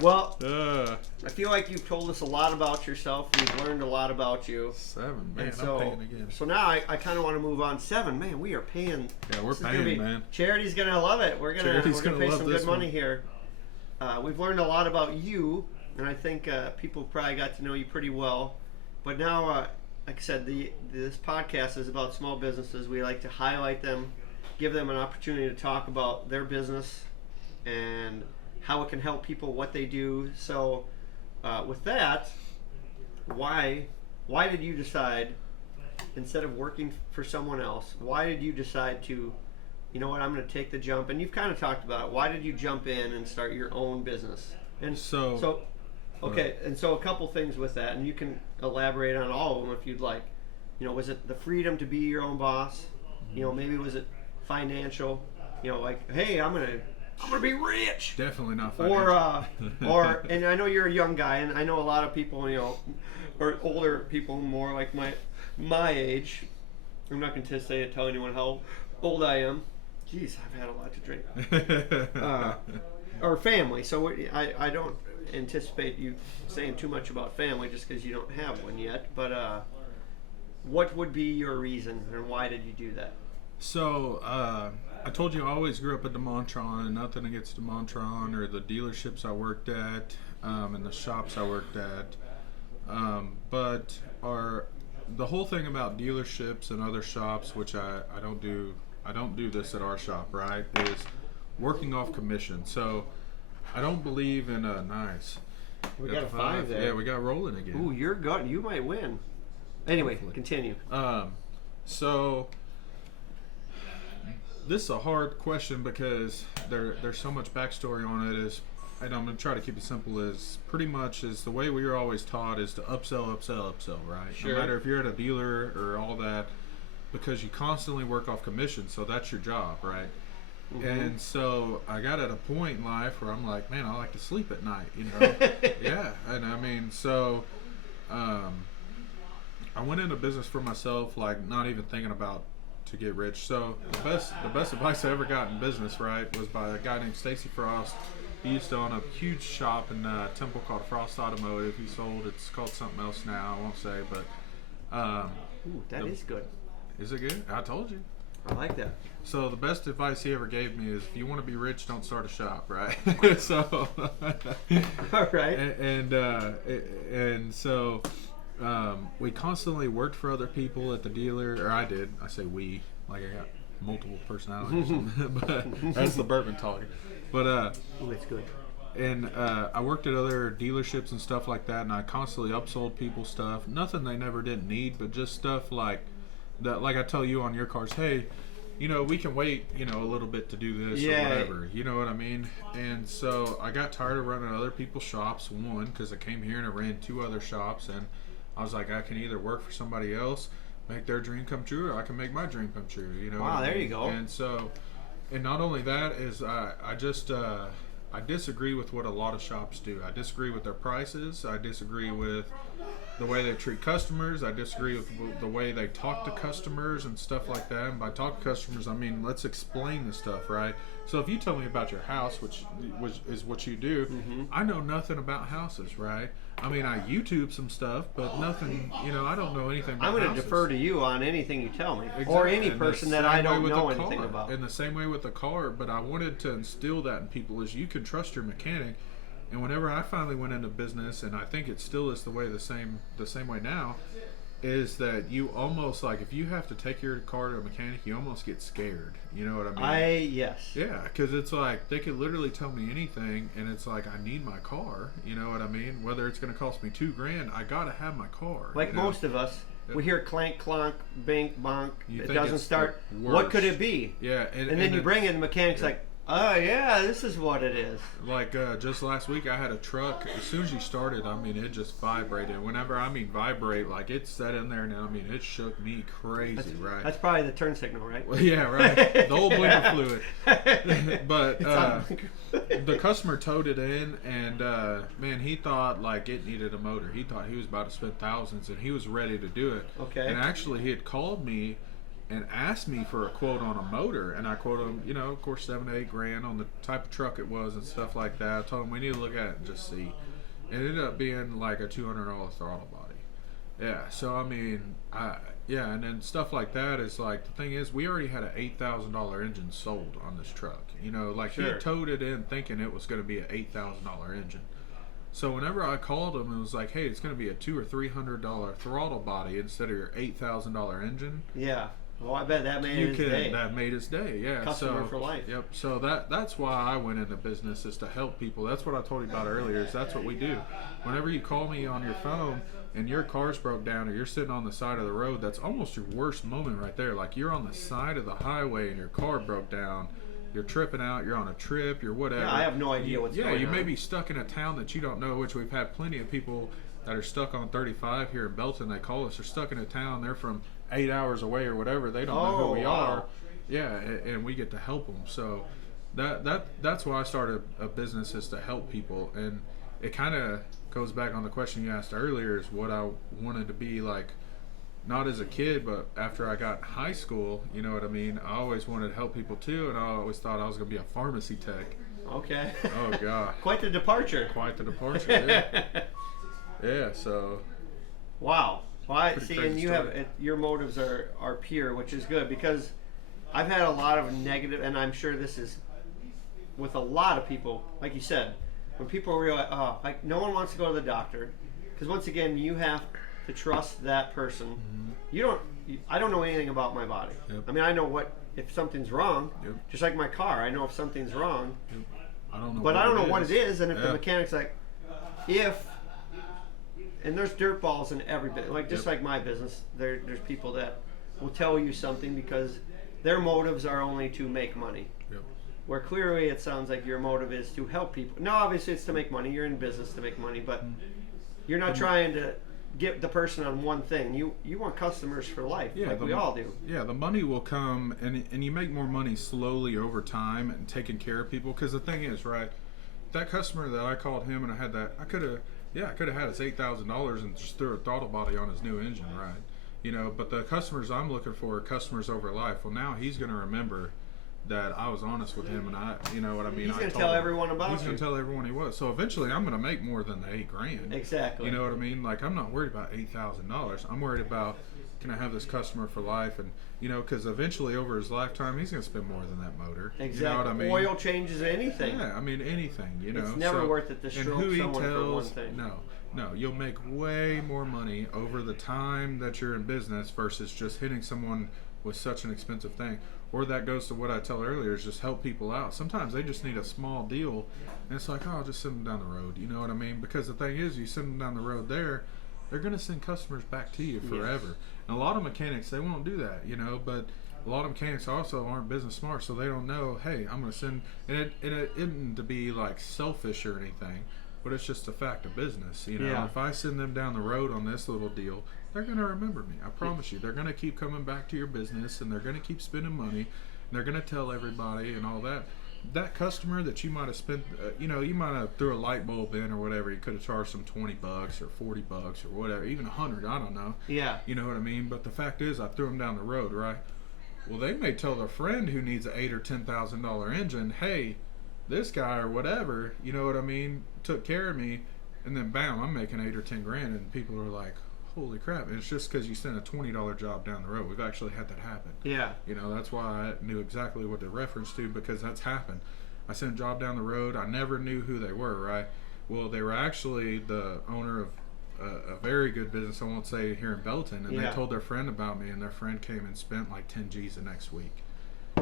Well, I feel like you've told us a lot about yourself. We've learned a lot about you. 7, man. So, I'm paying again. So now I kind of want to move on. 7, man. We are paying. Yeah, we're paying, man. Charity's gonna love it. We're gonna pay some good money here. We've learned a lot about you, and I think people probably got to know you pretty well. But now, like I said, this podcast is about small businesses. We like to highlight them, give them an opportunity to talk about their business and how it can help people, what they do. So with that, why did you decide, instead of working for someone else, why did you decide to, you know what, I'm going to take the jump? And you've kind of talked about it. Why did you jump in and start your own business? And so okay, and so a couple things with that, and you can elaborate on all of them if you'd like. You know, was it the freedom to be your own boss? You know, maybe was it financial? You know, like, hey, I'm gonna be rich. Definitely not financial. Or and I know you're a young guy, and I know a lot of people, you know, or older people more like my age. I'm not going to tell anyone how old I am. Jeez, I've had a lot to drink. Or family. So I don't anticipate you saying too much about family just because you don't have one yet. But what would be your reason, and why did you do that? So I told you I always grew up at DeMontron, and nothing against DeMontron or the dealerships I worked at and the shops I worked at. But the whole thing about dealerships and other shops, which I don't do this at our shop, right, is working off commission. So I don't believe in nice. We got a 5 there. Yeah, we got rolling again. Ooh, you're good. You might win. Anyway, hopefully. Continue. So this is a hard question because there's so much backstory on it. And I'm going to try to keep it simple. Is pretty much is the way we were always taught is to upsell, right? Sure. No matter if you're at a dealer or all that, because you constantly work off commission, so that's your job, right? Mm-hmm. And so I got at a point in life where I'm like, man, I like to sleep at night, you know? Yeah, and I mean, so I went into business for myself, like not even thinking about to get rich. So the best advice I ever got in business, right, was by a guy named Stacy Frost. He used to own a huge shop in Temple called Frost Automotive. He sold, it's called something else now, I won't say, but ooh, that is good. Is it good? I told you. I like that. So the best advice he ever gave me is, if you want to be rich, don't start a shop, right? So all right. And so we constantly worked for other people at the dealer, or I did. I say we, like I got multiple personalities, but that's the bourbon talking. But ooh, it's good. And I worked at other dealerships and stuff like that, and I constantly upsold people stuff. Nothing they never didn't need, but just stuff like that. Like I tell you on your cars, hey, you know, we can wait, you know, a little bit to do this or whatever. You know what I mean? And so I got tired of running other people's shops. One, because I came here and I ran 2 other shops, and I was like, I can either work for somebody else, make their dream come true, or I can make my dream come true. You know? Wow, there you go. And so, and not only that is I disagree with what a lot of shops do. I disagree with their prices. I disagree with the way they treat customers. I disagree with the way they talk to customers and stuff like that. And by talk to customers, I mean, let's explain the stuff, right? So if you tell me about your house, which is what you do, I know nothing about houses, right? I mean, I YouTube some stuff, but nothing, you know, I don't know anything about I'm going to houses. defer to you on anything you tell me. Exactly. Or any person that I don't know car, anything about. In the same way with the car, but I wanted to instill that in people is you can trust your mechanic. And whenever I finally went into business, and I think it still is the same way now, is that you almost, like, if you have to take your car to a mechanic, you almost get scared. You know what I mean? Yes. Yeah, because it's like they could literally tell me anything, and it's like I need my car. You know what I mean? Whether it's going to cost me $2,000, I got to have my car. Like you know? most of us, we hear clank, clonk, bink, bonk. It doesn't start. Worst. What could it be? Yeah, and then you bring in the mechanic's like, oh yeah, this is what it is. Like just last week, I had a truck. As soon as you started, I mean, it just vibrated. Whenever I mean vibrate, like it sat in there, and I mean, it shook me crazy, right? That's probably the turn signal, right? Well, yeah, right. The old blinker fluid. But the customer towed it in, and man, he thought like it needed a motor. He thought he was about to spend thousands, and he was ready to do it. Okay. And actually, he had called me. and asked me for a quote on a motor, and I quoted him, you know, of course, 7 to 8 grand on the type of truck it was and stuff like that. I told him we need to look at it and just see. It ended up being like a $200 throttle body. Yeah, so I mean, and then stuff like that is like, the thing is, we already had an $8,000 engine sold on this truck. You know, like he towed it in thinking it was going to be an $8,000 engine. So whenever I called him and was like, hey, it's going to be a $200 or $300 throttle body instead of your $8,000 engine. Yeah. Well, I bet that made his day. That made his day, yeah. Customer for life. Yep. So that's why I went into business, is to help people. That's what I told you about earlier, is that's what we do. Whenever you call me on your phone and your car's broke down or you're sitting on the side of the road, that's almost your worst moment right there. Like, you're on the side of the highway and your car broke down. You're tripping out, you're on a trip, you're whatever. Yeah, I have no idea what's going on. Yeah, you may be stuck in a town that you don't know, which we've had plenty of people that are stuck on 35 here in Belton. They call us, they're stuck in a town, they're from 8 hours away or whatever. They don't know who we are. Yeah, and we get to help them. So that's why I started a business, is to help people. And it kind of goes back on the question you asked earlier, is what I wanted to be like, not as a kid, but after I got in high school, you know what I mean? I always wanted to help people too, and I always thought I was going to be a pharmacy tech. Okay. Oh, God. Quite the departure. Yeah. Yeah, so. Wow. Well, see, and you story. have, your motives are pure, which is good, because I've had a lot of negative, and I'm sure this is with a lot of people, like you said, when people realize, like, no one wants to go to the doctor, because once again, you have to trust that person. Mm-hmm. I don't know anything about my body. Yep. I mean, I know if something's wrong, just like my car, I know if something's wrong. Yep. I don't know what it is, and if the mechanic's like, and there's dirt balls in every bit, like just like my business, there's people that will tell you something because their motives are only to make money. Yep. Where clearly it sounds like your motive is to help people. No, obviously it's to make money. You're in business to make money, but you're not trying to get the person on one thing. You want customers for life, like we all do. Yeah, the money will come, and you make more money slowly over time and taking care of people. Because the thing is, right, that customer that I called him and I had that, I could have had his $8,000 and just threw a throttle body on his new engine, right? You know, but the customers I'm looking for are customers over life. Well, now he's going to remember that I was honest with him, and you know what I mean? He's going to tell everyone about you. He's going to tell everyone he was. So eventually I'm going to make more than the $8,000. Exactly. You know what I mean? Like, I'm not worried about $8,000. I'm worried about, can I have this customer for life? And, you know, because eventually over his lifetime, he's going to spend more than that motor. Exactly. You know what I mean? Oil changes, anything. Yeah, I mean, anything, you know. It's never worth it to stroke someone for one thing. No, you'll make way more money over the time that you're in business versus just hitting someone with such an expensive thing. Or that goes to what I tell earlier, is just help people out. Sometimes they just need a small deal, and it's like, oh, I'll just send them down the road. You know what I mean? Because the thing is, you send them down the road there, they're going to send customers back to you forever. Yes. And a lot of mechanics, they won't do that, you know, but a lot of mechanics also aren't business smart, so they don't know, hey, I'm going to send, and it isn't to be like selfish or anything, but it's just a fact of business. You know, if I send them down the road on this little deal, they're going to remember me. I promise you. They're going to keep coming back to your business, and they're going to keep spending money, and they're going to tell everybody and all that. That customer that you might have spent, you know, you might have threw a light bulb in or whatever. You could have charged them $20 or $40 or whatever, even $100. I don't know. Yeah. You know what I mean? But the fact is, I threw them down the road, right? Well, they may tell their friend who needs an $8,000 or $10,000 engine, hey, this guy or whatever, you know what I mean, took care of me, and then bam, I'm making $8,000 or $10,000, and people are like, holy crap. And it's just because you sent a $20 job down the road. We've actually had that happen. Yeah. You know, that's why I knew exactly what to reference to, because that's happened. I sent a job down the road. I never knew who they were, right? Well, they were actually the owner of a very good business, I won't say here in Belton, and they told their friend about me, and their friend came and spent like 10 G's the next week.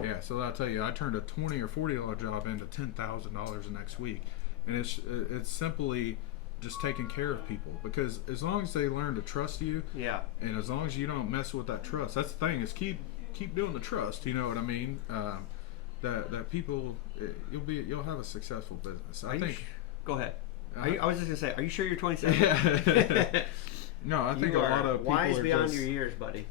Yeah, so I'll tell you, I turned a $20 or $40 job into $10,000 the next week. And it's simply just taking care of people, because as long as they learn to trust you, and as long as you don't mess with that trust, that's the thing, is keep doing the trust. You know what I mean? That people, you'll have a successful business. I think. Go ahead. I was just gonna say, are you sure you're 27? Yeah. No, I think a lot of people wise are beyond just, your years, buddy.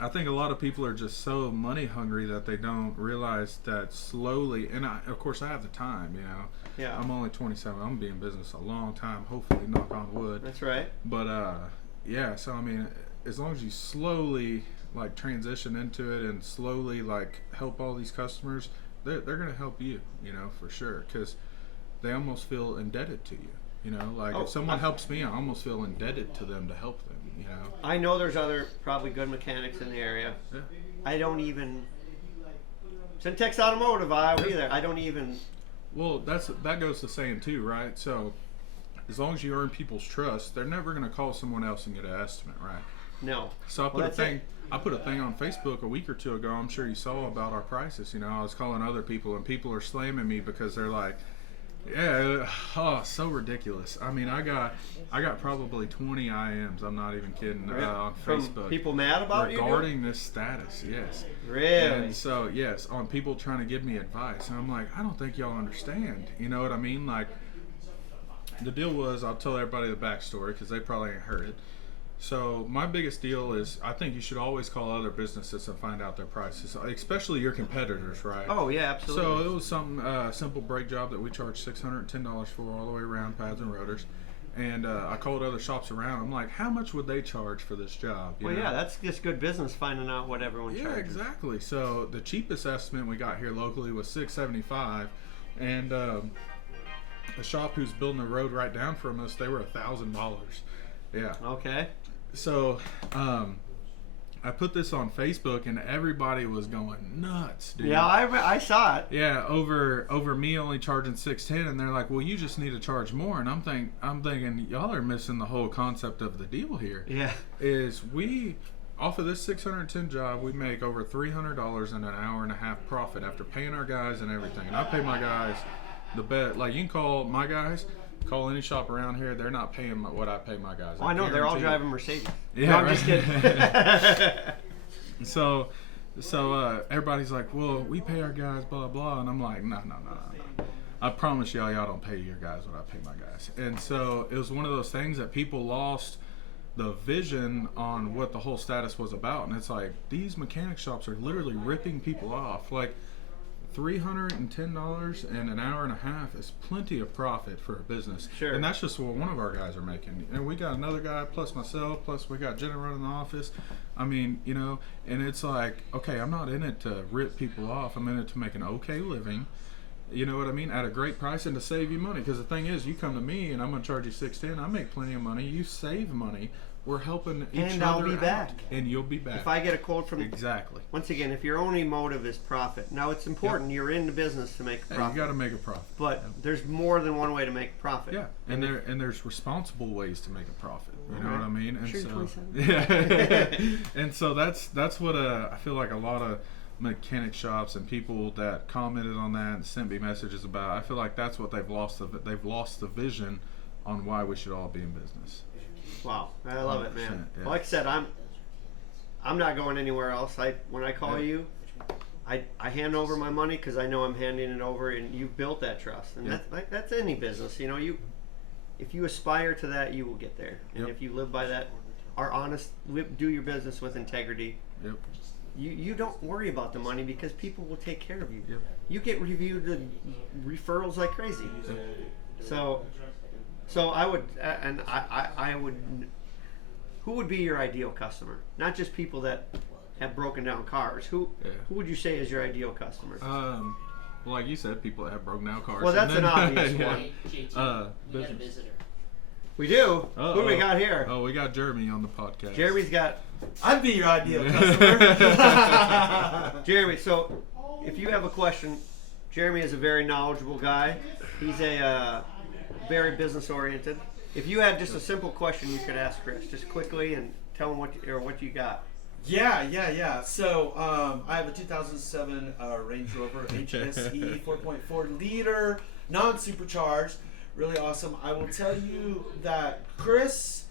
I think a lot of people are just so money hungry that they don't realize that slowly, and of course I have the time, you know. Yeah. I'm only 27. I'm gonna be in business a long time, hopefully, knock on wood. That's right. But yeah, so I mean, as long as you slowly like transition into it and slowly like help all these customers, they're going to help you, you know, for sure, because they almost feel indebted to you. You know, like if someone helps me, I almost feel indebted to them to help them, you know. I know there's other probably good mechanics in the area. Yeah. I don't even, Cen-Tex Automotive, Iowa either. I don't even. Well, that goes to saying too, right? So as long as you earn people's trust, they're never going to call someone else and get an estimate, right? No. So I put a thing on Facebook a week or two ago. I'm sure you saw about our prices. You know, I was calling other people, and people are slamming me because they're like, "Yeah, so ridiculous." I mean, I got probably 20 IMs. I'm not even kidding. On Facebook. From people mad about regarding this status. Yes. Really? And so yes, on people trying to give me advice, and I'm like, I don't think y'all understand. You know what I mean? Like, the deal was, I'll tell everybody the backstory because they probably ain't heard it. So my biggest deal is, I think you should always call other businesses and find out their prices, especially your competitors, right? Oh yeah, absolutely. So it was some simple brake job that we charged $610 for all the way around, pads and rotors. And I called other shops around. I'm like, how much would they charge for this job? You know? Yeah, that's just good business, finding out what everyone charges. Yeah, exactly. So the cheapest estimate we got here locally was $675, and a shop who's building a road right down from us, they were $1,000. Yeah. Okay. So I put this on Facebook, and everybody was going nuts, dude. Yeah, I saw it. Yeah, over me only charging $610, and they're like, "Well, you just need to charge more." And I'm thinking, y'all are missing the whole concept of the deal here. Yeah. Is we off of this 610 job, we make over $300 in an hour and a half profit after paying our guys and everything. And I pay my guys the bet. Like, you can call my guys. Call any shop around here, they're not paying what I pay my guys. Oh, I know, they're all driving Mercedes. Yeah, no, I'm right. just kidding. So everybody's like, well, we pay our guys, blah, blah. And I'm like, no. I promise y'all don't pay your guys what I pay my guys. And so it was one of those things that people lost the vision on what the whole status was about. And it's like, these mechanic shops are literally ripping people off. Like, $310 in an hour and a half is plenty of profit for a business. Sure. And that's just what one of our guys are making. And we got another guy, plus myself, plus we got Jenna running the office. I mean, you know, and it's like, okay, I'm not in it to rip people off. I'm in it to make an okay living. You know what I mean? At a great price and to save you money. Because the thing is, you come to me and I'm going to charge you $610. I make plenty of money. You save money. We're helping each other. And I'll be back. And you'll be back. If I get a quote from... Exactly. Once again, if your only motive is profit. Now, it's important. Yep. You're in the business to make a profit. You got to make a profit. But there's more than one way to make a profit. Yeah. And there's responsible ways to make a profit. You know what I mean? And sure, so, yeah. And so that's what I feel like a lot of mechanic shops and people that commented on that and sent me messages about, I feel like that's what they've lost the vision on why we should all be in business. Wow, I love it, man. Yeah. Well, like I said, I'm not going anywhere else. When I call you, I hand over my money because I know I'm handing it over, and you've built that trust, and that's any business. You know, if you aspire to that, you will get there, and if you live by that, are honest, do your business with integrity. Yep. You don't worry about the money because people will take care of you. Yep. You get reviewed and referrals like crazy. Yep. So I would, and I would. Who would be your ideal customer? Not just people that have broken down cars. Who would you say is your ideal customer? Well, like you said, people that have broken down cars. Well, that's an obvious one. JT, we got a visitor. We do. Who do we got here? Oh, we got Jeremy on the podcast. Jeremy's got. I'd be your ideal customer. Jeremy, so if you have a question, Jeremy is a very knowledgeable guy. He's a very business oriented. If you had just a simple question, you could ask Chris just quickly and tell him what you got. Yeah. So I have a 2007 Range Rover HSE 4.4 liter, non-supercharged. Really awesome. I will tell you that Chris,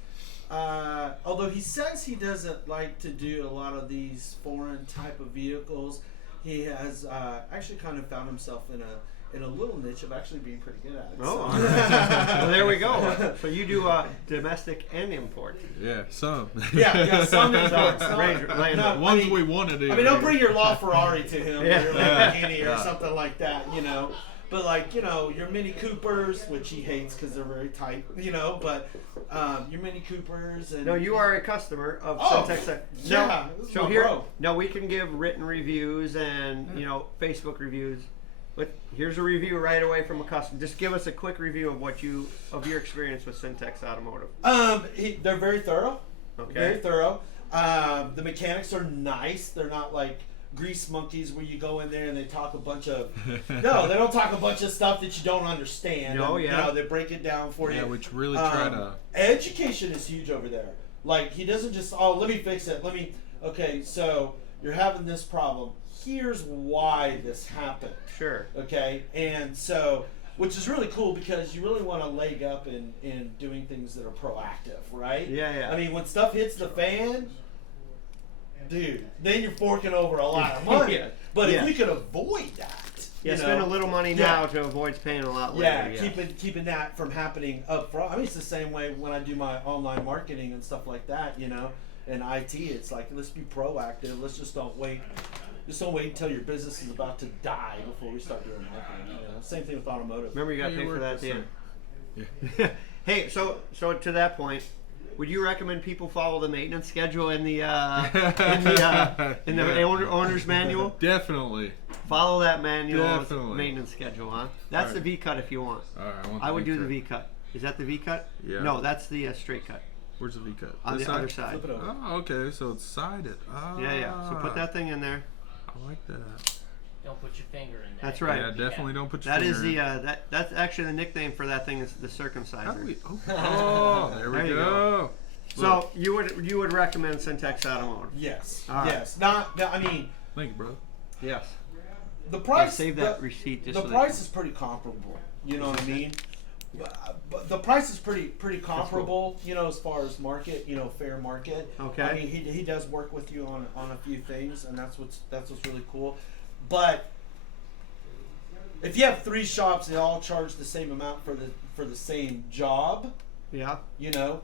although he says he doesn't like to do a lot of these foreign type of vehicles, he has actually kind of found himself in a little niche of actually being pretty good at it. Oh, so. well, there we go. So you do domestic and import. Yeah, some. Yeah, some imports. Ones we want to do. I mean, don't bring your LaFerrari to him or your Lamborghini or Yeah. something like that, you know. But like, you know, your Mini Coopers, which he hates because they're very tight, you know, but your Mini Coopers and... No, you are a customer of Cen-Tex. Yeah. This is So my here, bro. no, we can give written reviews and, you know, Facebook reviews. But here's a review right away from a customer. Just give us a quick review of your experience with Cen-Tex Automotive. They're very thorough. Okay. Very thorough. The mechanics are nice. They're not like grease monkeys where you go in there and they talk a bunch of... No, they don't talk a bunch of stuff that you don't understand. No, and, yeah. You know, they break it down for you. Yeah, which really try to... Education is huge over there. Like, he doesn't just, let me fix it. Okay, so you're having this problem. Here's why this happened. Sure. Okay, and so, which is really cool because you really want to leg up in doing things that are proactive, right? Yeah, yeah. I mean, when stuff hits the fan, dude, then you're forking over a lot of money. Yeah. But Yeah. if you could avoid that, Yeah, you spend know, a little money yeah. now to avoid paying a lot later. Yeah, keeping that from happening up front. I mean, it's the same way when I do my online marketing and stuff like that, you know, and IT. It's like, let's be proactive. Let's just don't wait. Just don't wait until your business is about to die before we start doing marketing. You know? Same thing with automotive. Remember, you got to Yeah, pay you for work that, the Dan. same. Hey, so to that point, would you recommend people follow the maintenance schedule in the Yeah. owner's manual? Definitely. Follow that manual Definitely. maintenance schedule, huh? That's All the right. V cut if you want. All right, I want I would do the V-cut. V cut. Is that the V cut? Yeah. No, that's the straight cut Where's the V cut? on This the other side. Flip it over. Oh, okay. So it's sided. Ah, Yeah, yeah. So put that thing in there. I like that. Don't put your finger in there. That's right. Yeah, definitely don't put your That finger is the in. that's actually the nickname for that thing is the How do circumciser. we? Oh, there we There you go. So you would recommend Cen-Tex Automotive? Yes. All right. Yes. Not. I mean, Thank you, bro. Yes. the Yeah, price. save that the, receipt just the so they price can- is pretty comparable. You know what I mean? But the price is pretty comparable. You know, as far as market, you know, fair market. Okay. I mean, he does work with you on a few things, and that's what's really cool. But if you have 3 shops, they all charge the same amount for the same job. Yeah. You know,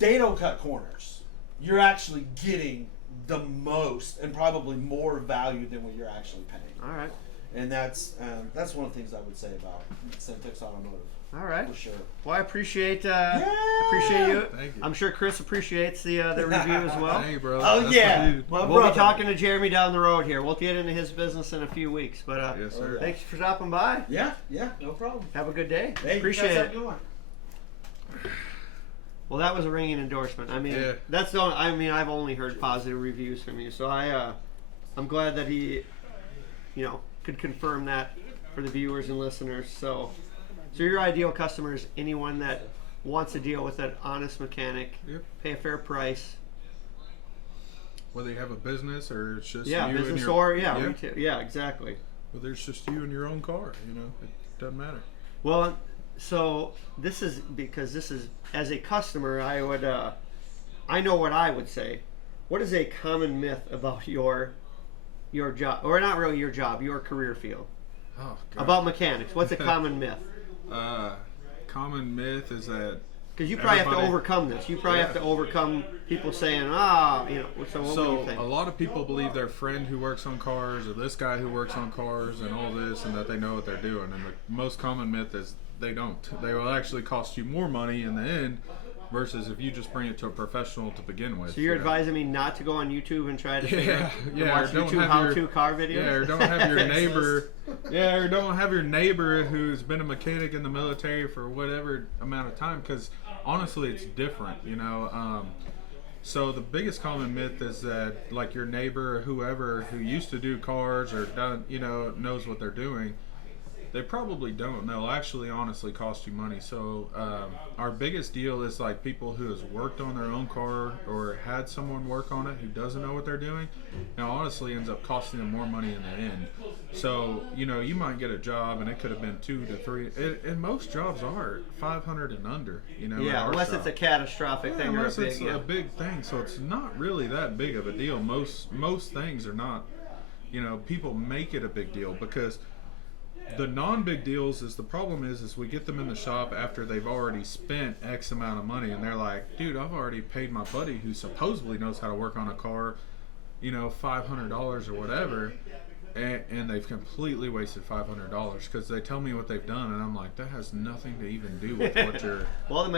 they don't cut corners. You're actually getting the most and probably more value than what you're actually paying. All right. And that's one of the things I would say about Cen-Tex Automotive. All right. For sure. Well, I appreciate you. Thank you. I'm sure Chris appreciates the review as well. Hey, bro. Oh, That's yeah. my dude. My We'll brother. be talking to Jeremy down the road here. We'll get into his business in a few weeks. But Yes, sir. thanks for stopping by. Yeah, no problem. Have a good day. Hey, Appreciate you guys it. have a good one. Well, that was a ringing endorsement. I mean, Yeah. that's the only, I mean, I've only heard positive reviews from you, so I'm glad that he, you know, could confirm that for the viewers and listeners. So your ideal customer is anyone that wants to deal with an honest mechanic, Yep. pay a fair price. Whether you have a business or it's just Yeah, you business and your, or retail. Yeah, exactly. whether it's just you and your own car, you know, it doesn't matter. Well, so this is as a customer, I would I know what I would say. What is a common myth about your job, or not really your job, your career field, Oh, God. about mechanics? What's a common myth? Common myth is that Because you probably have to everybody- overcome this. You probably Yeah. have to overcome people saying, you know. So what do so you think? a lot of people believe their friend who works on cars or this guy who works on cars and all this, and that they know what they're doing. And the most common myth is they don't. They will actually cost you more money in the end versus if you just bring it to a professional to begin with. So you're you know? advising me not to go on YouTube and try to figure Yeah, watch or don't YouTube have how-to your- car videos? Yeah, or don't have your neighbor. Yeah, or don't have your neighbor who's been a mechanic in the military for whatever amount of time. Because honestly, it's different, you know. So the biggest common myth is that like your neighbor or whoever who used to do cars or done, you know, knows what they're doing. They probably don't. They'll actually honestly cost you money. So our biggest deal is like people who has worked on their own car or had someone work on it who doesn't know what they're doing. Now honestly ends up costing them more money in the end. So, you know, you might get a job and it could have been 2 to 3, and most jobs are 500 and under, you know. in Yeah, our unless shop. it's a catastrophic Yeah, thing or a unless big. it's a big thing, so it's not really that big of a deal. Most things are not, you know, people make it a big deal because the non-big deals is the problem is we get them in the shop after they've already spent X amount of money and they're like, dude, I've already paid my buddy who supposedly knows how to work on a car, you know, $500 or whatever. and they've completely wasted $500 because they tell me what they've done, and I'm like, that has nothing to even do with what you're. Well,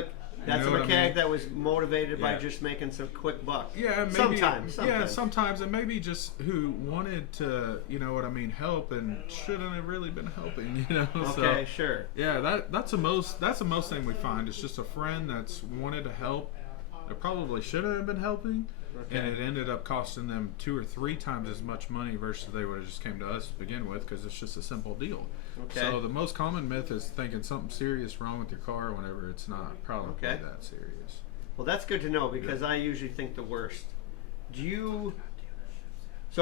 that's know a what I mechanic mean? that was motivated by Yeah. just making some quick buck. Yeah, maybe. Sometimes. Yeah, sometimes, and maybe just who wanted to, you know what I mean, help and shouldn't have really been helping, you know. Okay, So, sure. yeah, that's the most thing we find. It's just a friend that's wanted to help. That probably shouldn't have been helping, Okay. and it ended up costing them 2 or 3 times as much money versus they would have just came to us to begin with because it's just a simple deal. Okay. So the most common myth is thinking something serious wrong with your car whenever it's not probably Okay. that serious. Well, that's good to know because I usually think the worst. So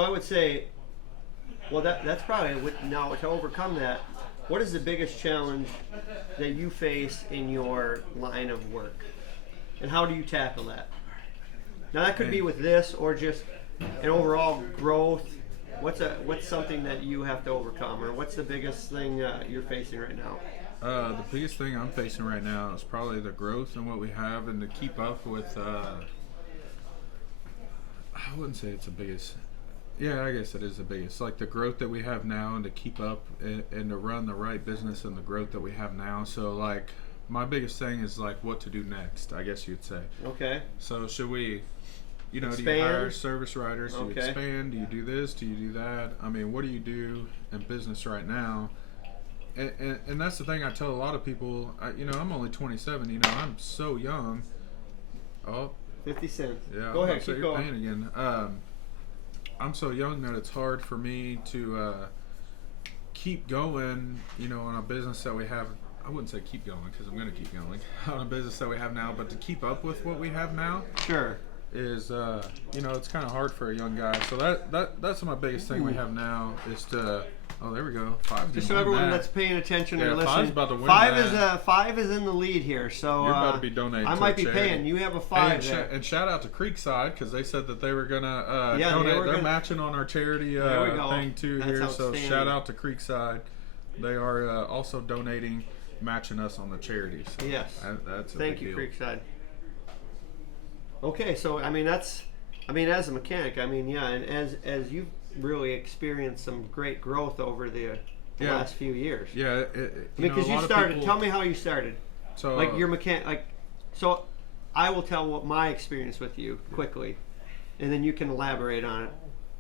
I would say, well, that's probably now to overcome that. What is the biggest challenge that you face in your line of work, and how do you tackle that? Now that could be with this or just an overall growth. What's something that you have to overcome, or what's the biggest thing you're facing right now? The biggest thing I'm facing right now is probably the growth and what we have, and to keep up with. I wouldn't say it's the biggest. Yeah, I guess it is the biggest. Like the growth that we have now, and to keep up and to run the right business and the growth that we have now. So like my biggest thing is like what to do next, I guess you'd say. Okay. So should we, do you Expand? hire service writers? Do Okay. you expand? Do you do this? Do you do that? I mean, what do you do in business right now? And that's the thing I tell a lot of people. I'm only 27. I'm so young. Oh, 50 cents. yeah. Go ahead, So keep you're going. paying again. I'm so young that it's hard for me to keep going. On a business that we have. I wouldn't say keep going because I'm going to keep going on a business that we have now. But to keep up with what we have now. Sure. Is it's kind of hard for a young guy. So that's my biggest thing we have now is to. Oh, there we go. Five. Just so everyone that's paying attention or listening, Five's about to win five is in the lead here. So you're about to be donating. I to might a be charity. paying. You have a 5 Hey, there. and shout out to Creekside because they said that they were gonna Yeah, donate. they're They're matching on our charity There we go. thing too That's here. outstanding. So shout out to Creekside. They are also donating, matching us on the charity. So Yes. that's a Thank big you, deal. Creekside. Okay, so as a mechanic, and as you've really experienced some great growth over the last few years. Yeah, Because you started. Tell me how you started. So Like your mechanic. So I will tell what my experience with you quickly, and then you can elaborate on it.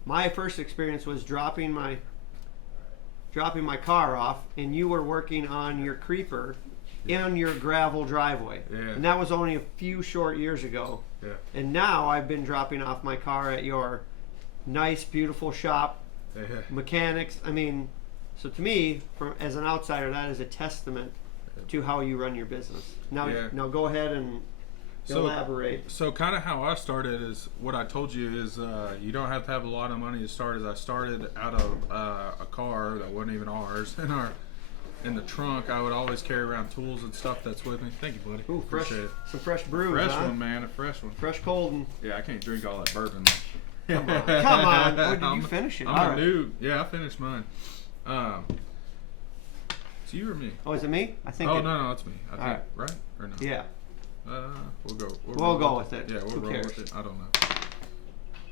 My first experience was dropping my car off, and you were working on your creeper in your gravel driveway. Yeah. And that was only a few short years ago. Yeah. And now I've been dropping off my car at your nice, beautiful shop, Yeah. mechanics. So to me, as an outsider, that is a testament to how you run your business. Now go ahead and elaborate. So kind of how I started is what I told you is you don't have to have a lot of money to start. As I started out of a car that wasn't even ours in the trunk. I would always carry around tools and stuff that's with me. Thank you, buddy. Ooh, Appreciate it. some fresh brews, Fresh huh? one, man. A fresh one. Fresh cold. Yeah, I can't drink all that bourbon. Come on. Did you finish it? I'm All a right. noob. Yeah, I finished mine. It's you or me? Oh, is it me? I think. Oh, no, it's me. I think, right. right? Or no? Yeah. We'll go. We'll go with it. Yeah, we'll Who roll cares? with it. I don't know.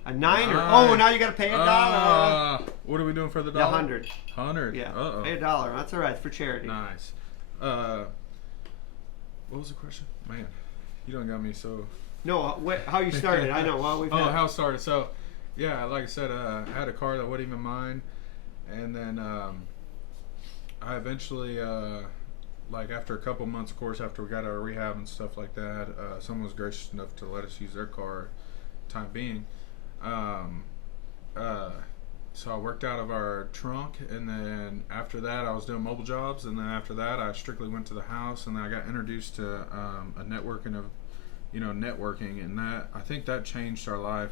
A 9 or Nine. now you got to pay $1. What are we doing for the The dollar? 100. 100. Yeah. Uh-oh. Pay $1. That's all right. It's for charity. Nice. What was the question? Man, you done got me so. No, how you started? I know. Well, we've had. How it started. So, yeah, like I said, I had a car that wasn't even mine, and then I eventually, after a couple months, of course, after we got our rehab and stuff like that, someone was gracious enough to let us use their car, time being. So I worked out of our trunk, and then after that, I was doing mobile jobs, and then after that, I strictly went to the house, and then I got introduced to a networking of, networking, and I think that changed our life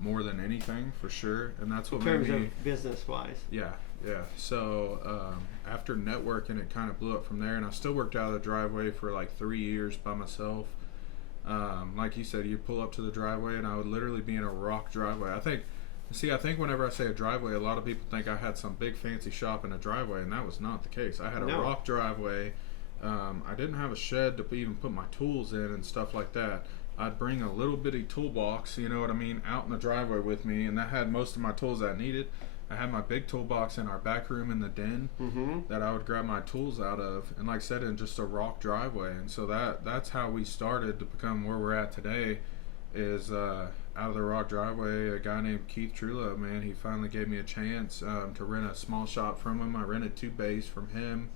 more than anything, for sure, and that's what in terms made me. of business-wise. Yeah. So after networking, it kind of blew up from there, and I still worked out of the driveway for like 3 years by myself. Like you said, you pull up to the driveway, and I would literally be in a rock driveway. I think whenever I say a driveway, a lot of people think I had some big fancy shop in a driveway, and that was not the case. I had a rock driveway. I didn't have a shed to even put my tools in and stuff like that. I'd bring a little bitty toolbox, you know what I mean, out in the driveway with me, and that had most of my tools I needed. I had my big toolbox in our back room in the den that I would grab my tools out of, and like I said, in just a rock driveway. And so that's how we started to become where we're at today. Is out of the rock driveway, a guy named Keith Trullo, man, he finally gave me a chance to rent a small shop from him. I rented 2 bays from him,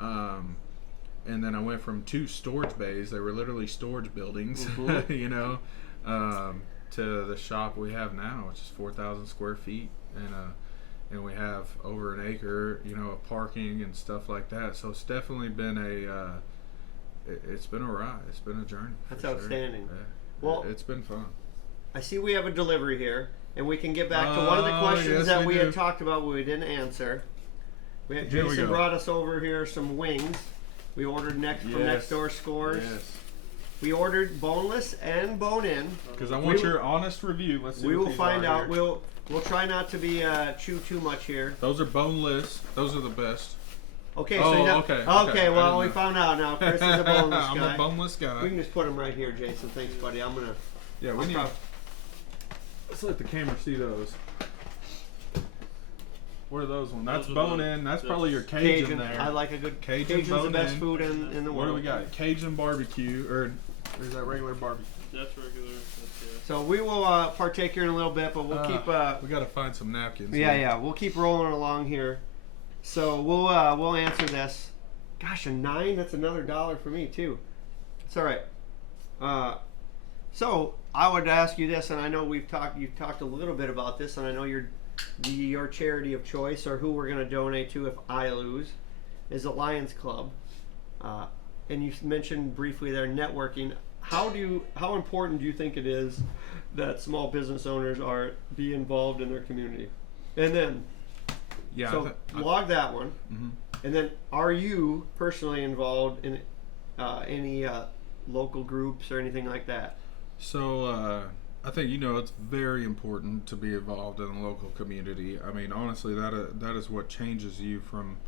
and then I went from 2 storage bays, they were literally storage buildings, you know, to the shop we have now, which is 4,000 square feet, and we have over an acre, you know, of parking and stuff like that. So it's definitely been it's been a ride. It's been a journey. That's outstanding. Yeah. Well, it's been fun. I see we have a delivery here, and we can get back to one of the questions that we had talked about but we didn't answer. Jason brought us over here some wings. We ordered from Next Door Scores. Yes. We ordered boneless and bone-in. Because I want your honest review. Let's see. We will find out. We'll try not to be chew too much here. Those are boneless. Those are the best. Okay. Okay. Well, we found out now. Chris is a boneless guy. I'm a boneless guy. We can just put them right here, Jason. Thanks, buddy. I'm gonna. Yeah, we need. Let's let the camera see those. What are those ones? That's bone-in. That's probably your Cajun there. I like a good Cajun's the best food in the world. What do we got? Cajun barbecue, or is that regular barbecue? That's regular. So we will partake here in a little bit, but we'll keep. We got to find some napkins. Yeah. We'll keep rolling along here. So we'll answer this. Gosh, a 9. That's another $1 for me too. It's all right. So I would ask you this, and I know you've talked a little bit about this, and I know your charity of choice, or who we're going to donate to if I lose, is the Lions Club. And you mentioned briefly there networking. How important do you think it is that small business owners be involved in their community? And then, log that one. Mm-hmm. And then, are you personally involved in any local groups or anything like that? So I think it's very important to be involved in the local community. I mean, honestly, that is what changes you from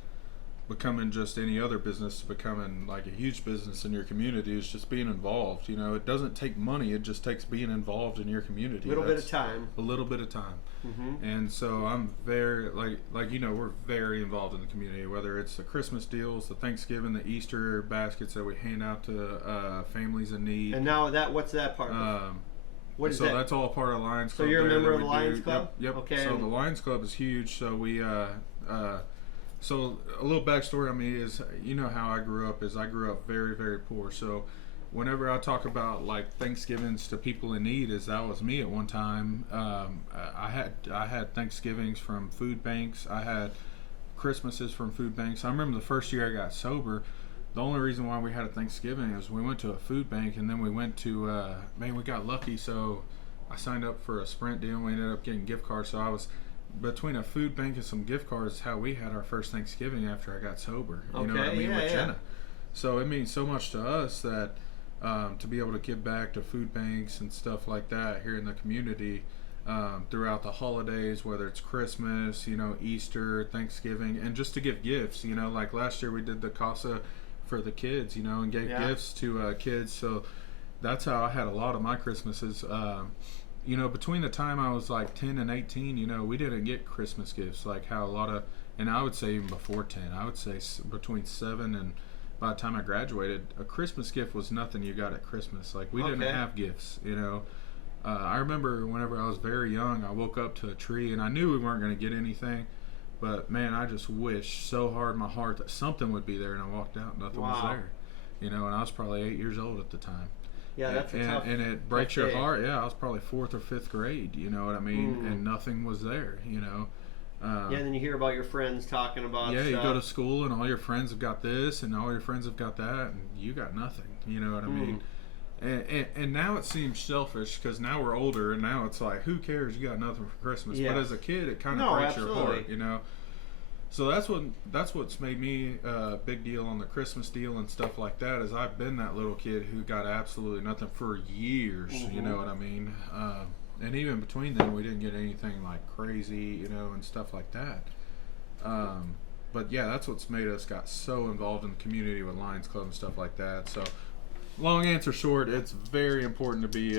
becoming just any other business to becoming like a huge business in your community. Is just being involved. It doesn't take money. It just takes being involved in your community. A little bit of time. Mm-hmm. And so I'm very we're very involved in the community, whether it's the Christmas deals, the Thanksgiving, the Easter baskets that we hand out to families in need. And now what's that part of? What is so that? that's all part of Lions Club. So you're a member of the Lions Club? Yep. Okay. So the Lions Club is huge. So we so a little backstory on me is, how I grew up very, very poor. So whenever I talk about like Thanksgivings to people in need, that was me at one time. I had Thanksgivings from food banks. I had Christmases from food banks. I remember the first year I got sober, the only reason why we had a Thanksgiving is we went to a food bank, and then we went to we got lucky. So I signed up for a Sprint deal, and we ended up getting gift cards. So I was between a food bank and some gift cards, how we had our first Thanksgiving after I got sober. You know what I mean? With Jenna. So it means so much to us that to be able to give back to food banks and stuff like that here in the community throughout the holidays, whether it's Christmas, Easter, Thanksgiving, and just to give gifts. Like last year we did the Casa for the kids, and gave gifts to kids. So that's how I had a lot of my Christmases. Between the time I was like 10 and 18, we didn't get Christmas gifts like how a lot of, and I would say even before 10, I would say between 7 and by the time I graduated, a Christmas gift was nothing you got at Christmas. Like we didn't have gifts, I remember whenever I was very young, I woke up to a tree and I knew we weren't going to get anything, but man, I just wished so hard in my heart that something would be there, and I walked out and nothing was there, and I was probably 8 years old at the time. Yeah, that's tough. And it breaks your heart. Yeah, I was probably 4th or 5th grade. You know what I mean? And nothing was there. And then you hear about your friends talking about. Yeah, you go to school and all your friends have got this and all your friends have got that, and you got nothing. You know what I mean? And now it seems selfish because now we're older, and now it's like, who cares? You got nothing for Christmas. Yes. But as a kid, it kind of breaks your heart. So that's what's made me a big deal on the Christmas deal and stuff like that, is I've been that little kid who got absolutely nothing for years. You know what I mean? And even between them, we didn't get anything like crazy, and stuff like that. But yeah, that's what's made us got so involved in the community with Lions Club and stuff like that. So long answer short, it's very important to be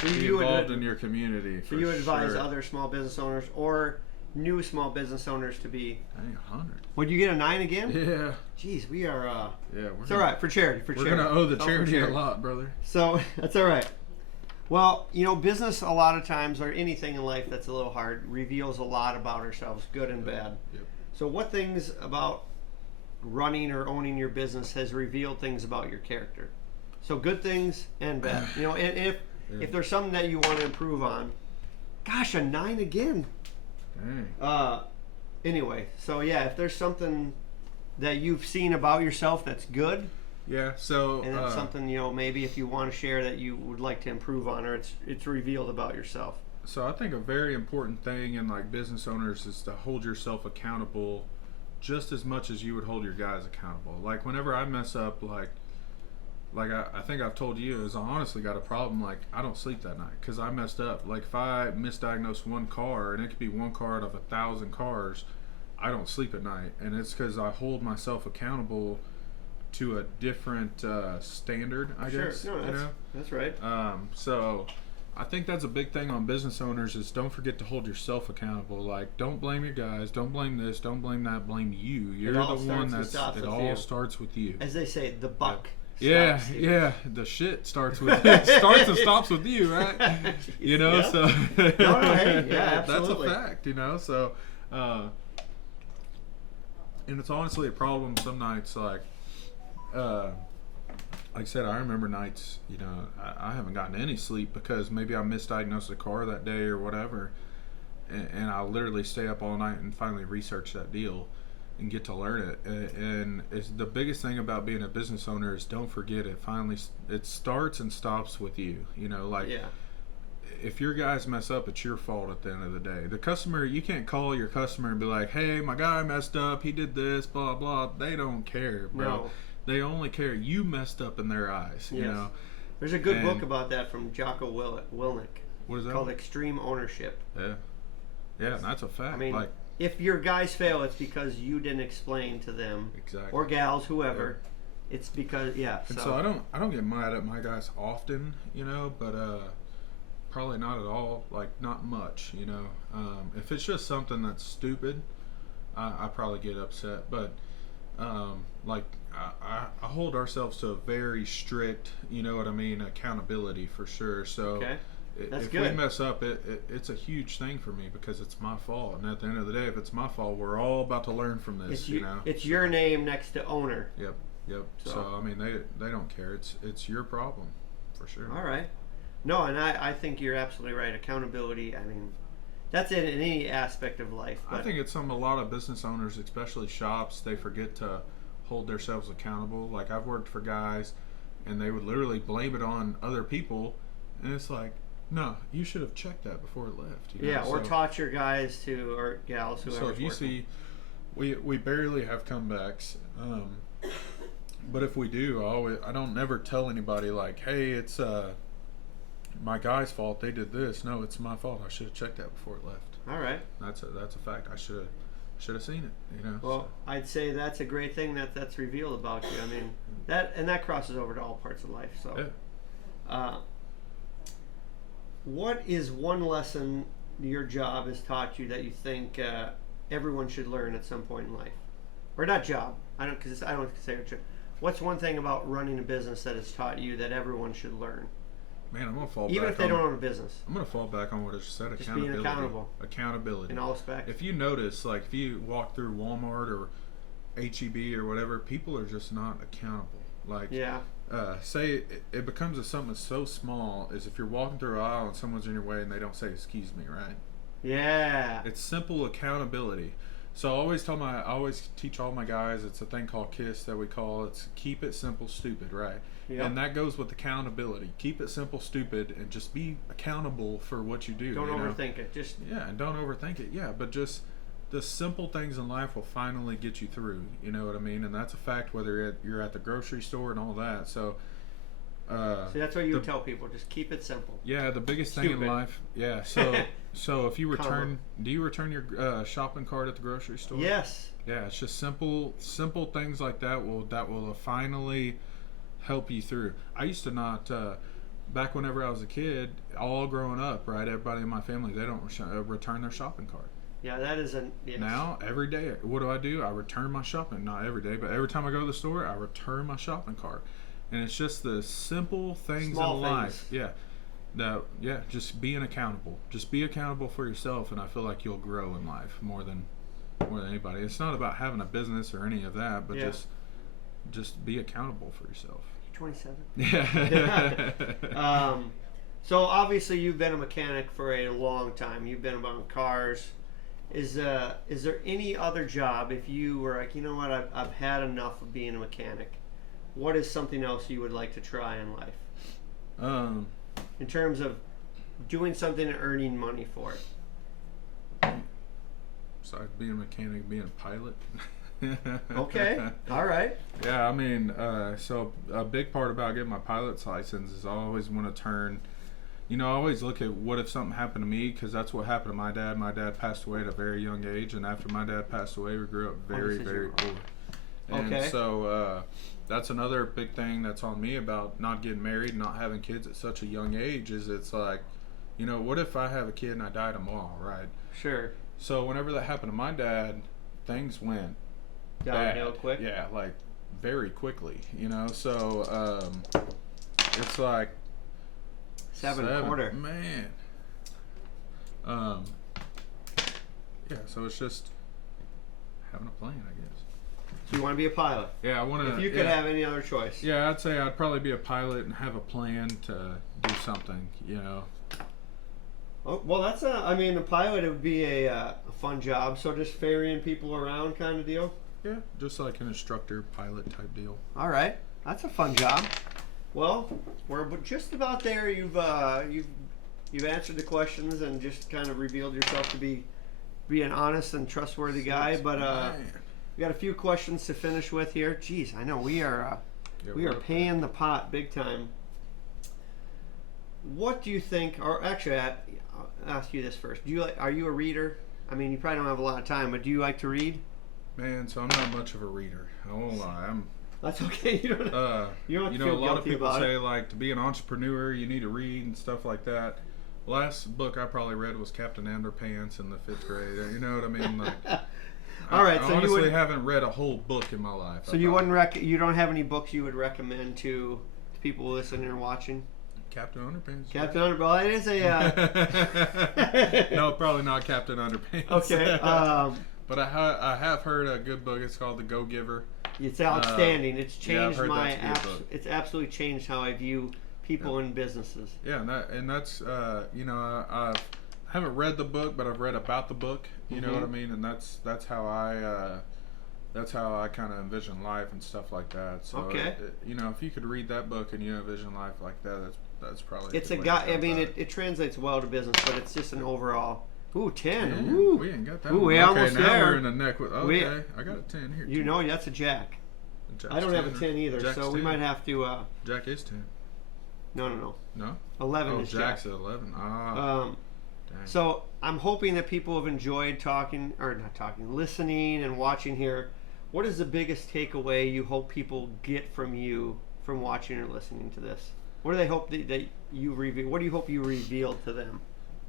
involved in your community. So you advise other small business owners, or new small business owners to be. Dang, 100. Would you get a 9 again? Yeah. Jeez, we are. Yeah, It's all right for charity. We're gonna owe the charity a lot, brother. So that's all right. Well, business a lot of times, or anything in life that's a little hard, reveals a lot about ourselves, good and bad. Yep. So what things about running or owning your business has revealed things about your character? So good things and bad. And if there's something that you want to improve on, gosh, a 9 again. Dang. Anyway, so yeah, if there's something that you've seen about yourself that's good, Yeah. So. and it's something maybe if you want to share that you would like to improve on, or it's revealed about yourself. So I think a very important thing in like business owners is to hold yourself accountable just as much as you would hold your guys accountable. Like whenever I mess up, like I think I've told you, is I honestly got a problem. Like I don't sleep that night because I messed up. Like if I misdiagnose one car, and it could be one car out of 1,000 cars, I don't sleep at night, and it's because I hold myself accountable to a different standard, I guess. No, that's right. So I think that's a big thing on business owners is don't forget to hold yourself accountable. Like don't blame your guys, don't blame this, don't blame that, blame you. You're the one it all starts with you. As they say, the buck. Yeah, the shit starts and stops with you, right? So hey, yeah, absolutely. that's a fact, So and it's honestly a problem some nights. Like I said, I remember nights, I haven't gotten any sleep because maybe I misdiagnosed a car that day or whatever, and I'll literally stay up all night and finally research that deal and get to learn it. And it's the biggest thing about being a business owner is don't forget it starts and stops with you. If your guys mess up, it's your fault at the end of the day. The customer, you can't call your customer and be like, hey, my guy messed up, he did this, blah blah. They don't care, bro. No. They only care you messed up in their eyes. There's a good book about that from Jocko Willink. What is that? Called Extreme Ownership. Yeah, that's a fact. I mean, if your guys fail, it's because you didn't explain to them, or gals, whoever. Yeah. It's because And so I don't get mad at my guys often, but probably not at all. Like not much, If it's just something that's stupid, I probably get upset. But I hold ourselves to a very strict, accountability for sure. So if we mess up, it's a huge thing for me because it's my fault. And at the end of the day, if it's my fault, we're all about to learn from this. It's your name next to owner. Yep. So I mean, they don't care. It's your problem, for sure. All right. No, and I think you're absolutely right. Accountability. I mean, that's it in any aspect of life. But I think it's a lot of business owners, especially shops, they forget to hold themselves accountable. Like I've worked for guys, and they would literally blame it on other people, and it's like, no, you should have checked that before it left. Or taught your guys or gals, whoever. So if you see, we barely have comebacks, but if we do, I don't never tell anybody like, hey, it's my guy's fault. They did this. No, it's my fault. I should have checked that before it left. All right. That's a fact. I should have seen it. Well, I'd say that's a great thing that's revealed about you. I mean, that crosses over to all parts of life. So, what is one lesson your job has taught you that you think everyone should learn at some point in life, or not job? I don't consider it. What's one thing about running a business that has taught you that everyone should learn? Man, I'm gonna fall back. Even if they don't own a business. I'm gonna fall back on what I just said. Just being accountable. Accountability. In all aspects. If you notice, like if you walk through Walmart or HEB or whatever, people are just not accountable. Like, say it becomes something so small as if you're walking through an aisle and someone's in your way and they don't say excuse me, right? Yeah. It's simple accountability. So I always teach all my guys, it's a thing called KISS that we call it's keep it simple, stupid, right? Yep. And that goes with accountability. Keep it simple, stupid, and just be accountable for what you do. Don't overthink it. And don't overthink it. Yeah, but just the simple things in life will finally get you through. You know what I mean? And that's a fact. Whether you're at the grocery store and all that. So. See, that's what you would tell people. Just keep it simple. Yeah, the biggest thing in life. Yeah. So if you return, do you return your shopping cart at the grocery store? Yes. Yeah, it's just simple things like that will finally help you through. I used to not, back whenever I was a kid, all growing up, right? Everybody in my family, they don't return their shopping cart. Yeah, that is an. Yes. Now, every day, what do? I return my shopping. Not every day, but every time I go to the store, I return my shopping cart. And it's just the simple things Small in things. life. Yeah. Just being accountable. Just be accountable for yourself, and I feel like you'll grow in life more than anybody. It's not about having a business or any of that, but just be accountable for yourself. 27. Yeah. So obviously you've been a mechanic for a long time. You've been about cars. Is there any other job, if you were like, you know what, I've had enough of being a mechanic, what is something else you would like to try in life? In terms of doing something and earning money for it. Besides being a mechanic, being a pilot. Okay. All right. Yeah, I mean, so a big part about getting my pilot's license is I always want to turn, I always look at what if something happened to me, because that's what happened to my dad. My dad passed away at a very young age, and after my dad passed away, we grew up very, very poor. And so that's another big thing that's on me about not getting married, not having kids at such a young age, is it's like, what if I have a kid and I die tomorrow, right? Sure. So whenever that happened to my dad, things went downhill bad. Quick. Yeah, like very quickly, so it's like 7.25. Man. Yeah, so it's just having a plan, I guess. So you want to be a pilot? Yeah, I want to. If you could have any other choice. Yeah, I'd say I'd probably be a pilot and have a plan to do something, Oh, well, that's a pilot, it would be a fun job. So just ferrying people around kind of deal? Yeah, just like an instructor, pilot type deal. All right. That's a fun job. Well, we're just about there. You've answered the questions and just kind of revealed yourself to be an honest and trustworthy guy. But we got a few questions to finish with here. Jeez, I know we are paying the pot big time. What do you think? Or actually, I'll ask you this first. Are you a reader? I mean, you probably don't have a lot of time, but do you like to read? Man, so I'm not much of a reader. I won't lie. That's okay. You don't a feel lot of people say it. like to be an entrepreneur you need to read and stuff like that. Last book I probably read was Captain Underpants in the 5th grade. You know what I mean? Like, all right. I So honestly haven't read a whole book in my life. So you don't have any books you would recommend to people listening or watching? Captain Underpants. Captain Underpants. It is a. No, probably not Captain Underpants. Okay. But I have heard a good book. It's called The Go-Giver. It's outstanding. It's changed it's absolutely changed how I view people and businesses. Yeah, and that's I haven't read the book, but I've read about the book. You know what I mean? And that's how I kind of envision life and stuff like that. So okay. If you could read that book and you envision life like that, that's probably. It's a guy. I mean, it translates well to business, but it's just an overall. Ooh, 10. Yeah, Ooh. we ain't got that. Ooh, one. we Okay, almost now there. we're in the neck with. Okay, I got a 10 here. You know, that's a jack. Jack's I don't have a 10 either, Jack's so we 10. might have to. Jack is 10. No. No. 11 is Jack's Jack. at 11. Ah. Dang. So I'm hoping that people have enjoyed listening and watching here. What is the biggest takeaway you hope people get from you from watching or listening to this? What do they hope that you reveal? What do you hope you revealed to them?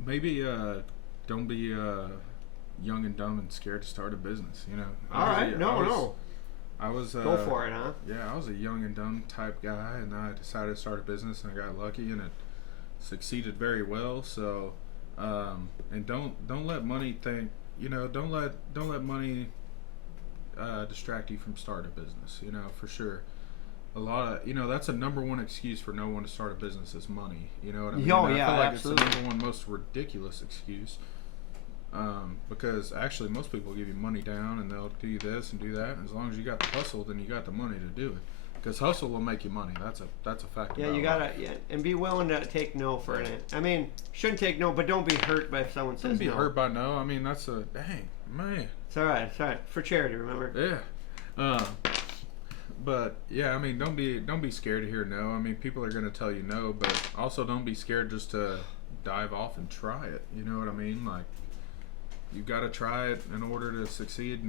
Maybe don't be young and dumb and scared to start a business. All right. No. I was go for it, huh? Yeah, I was a young and dumb type guy, and I decided to start a business, and I got lucky, and it succeeded very well. So, and don't let money don't let money distract you from starting a business. For sure. A lot of that's a number one excuse for no one to start a business is money. You know what I mean? Oh, I yeah, feel like absolutely. it's the number one most ridiculous excuse. Because actually most people give you money down and they'll do this and do that. And as long as you got the hustle, then you got the money to do it. Because hustle will make you money. That's a fact. Yeah, you gotta and be willing to take no for it. I mean, shouldn't take no, but don't be hurt by if someone says no. Don't be hurt by no. I mean, that's a dang man. It's all right. For charity, remember. Yeah. But yeah, I mean, don't be scared to hear no. I mean, people are gonna tell you no, but also don't be scared just to dive off and try it. You know what I mean? Like, you've got to try it in order to succeed,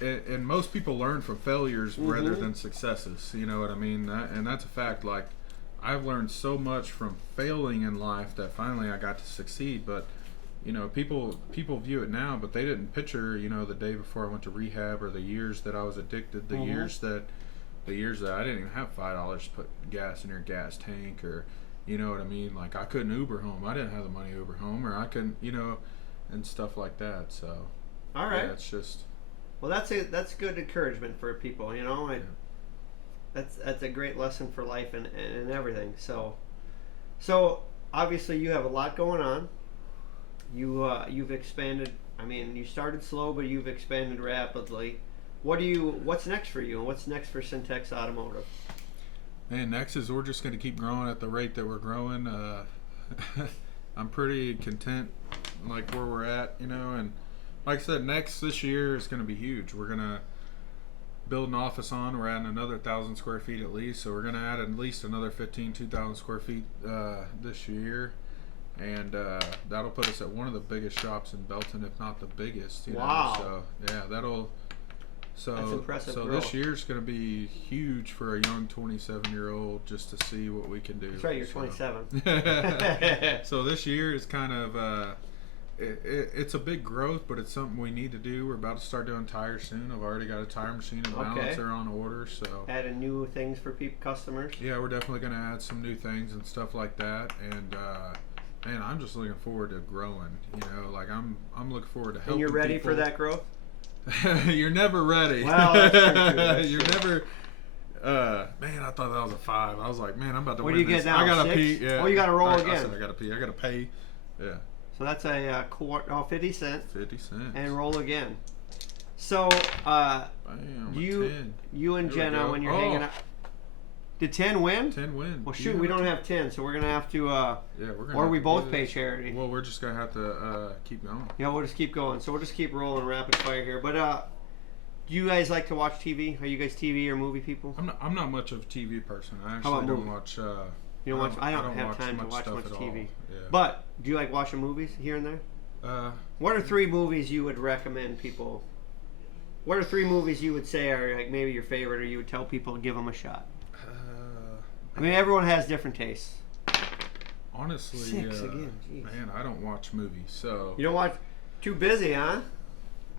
and most people learn from failures rather than successes. You know what I mean? And that's a fact. Like, I've learned so much from failing in life that finally I got to succeed. But you know, people view it now, but they didn't picture, you know, the day before I went to rehab, or the years that I was addicted, the years that I didn't even have $5 to put gas in your gas tank, or, you know what I mean? Like, I couldn't Uber home. I didn't have the money to Uber home, or I couldn't, you know, and stuff like that. So, all right, yeah, it's just. Well, that's good encouragement for people. You know, that's a great lesson for life and everything. So obviously you have a lot going on. You've expanded. I mean, you started slow, but you've expanded rapidly. What's next for you, and what's next for Cen-Tex Automotive? And next is we're just going to keep growing at the rate that we're growing. I'm pretty content, like where we're at, you know. And like I said, this year is going to be huge. We're going to build an office on. We're adding another 1,000 square feet at least. So we're going to add at least another 2,000 square feet this year. And that'll put us at one of the biggest shops in Belton, if not the biggest. You know? So yeah, that's impressive. So growth. This year's going to be huge for a young 27-year-old, just to see what we can do. That's right, you're 27. So this year is kind of it's a big growth, but it's something we need to do. We're about to start doing tires soon. I've already got a tire machine and balancer on order. So adding new things for customers. Yeah, we're definitely going to add some new things and stuff like that. And man, I'm just looking forward to growing. You know, like I'm looking forward to helping. And you're ready people. for that growth? You're never ready. Well, that's true. You're never. Man, I thought that was a 5. I was like, man, I'm about to what win do you this. get now? I gotta 6? pee. Yeah. Oh, you gotta roll I again. said I gotta pee. I gotta pay. Yeah. So that's a quart. Oh, 50 cents. 50 cents. And roll again. So, Bam, you 10. and Here we Jenna, go. when you're hanging out. Did 10 win? 10 win. Well, shoot, we don't have 10, so we're gonna have to. Yeah, we're gonna. Or we have to both do pay this. charity. Well, we're just gonna have to keep going. Yeah, we'll just keep going. So we'll just keep rolling rapid fire here. But do you guys like to watch TV? Are you guys TV or movie people? I'm not much of a TV person. I How actually about don't movie? watch. You don't watch. I don't have time to watch stuff much at TV. all. Yeah. But do you like watching movies here and there? What are 3 movies you would recommend people? What are 3 movies you would say are like maybe your favorite, or you would tell people to give them a shot? I mean, everyone has different tastes. Honestly, 6 again. Jeez. Man, I don't watch movies, so. You don't watch? Too busy, huh?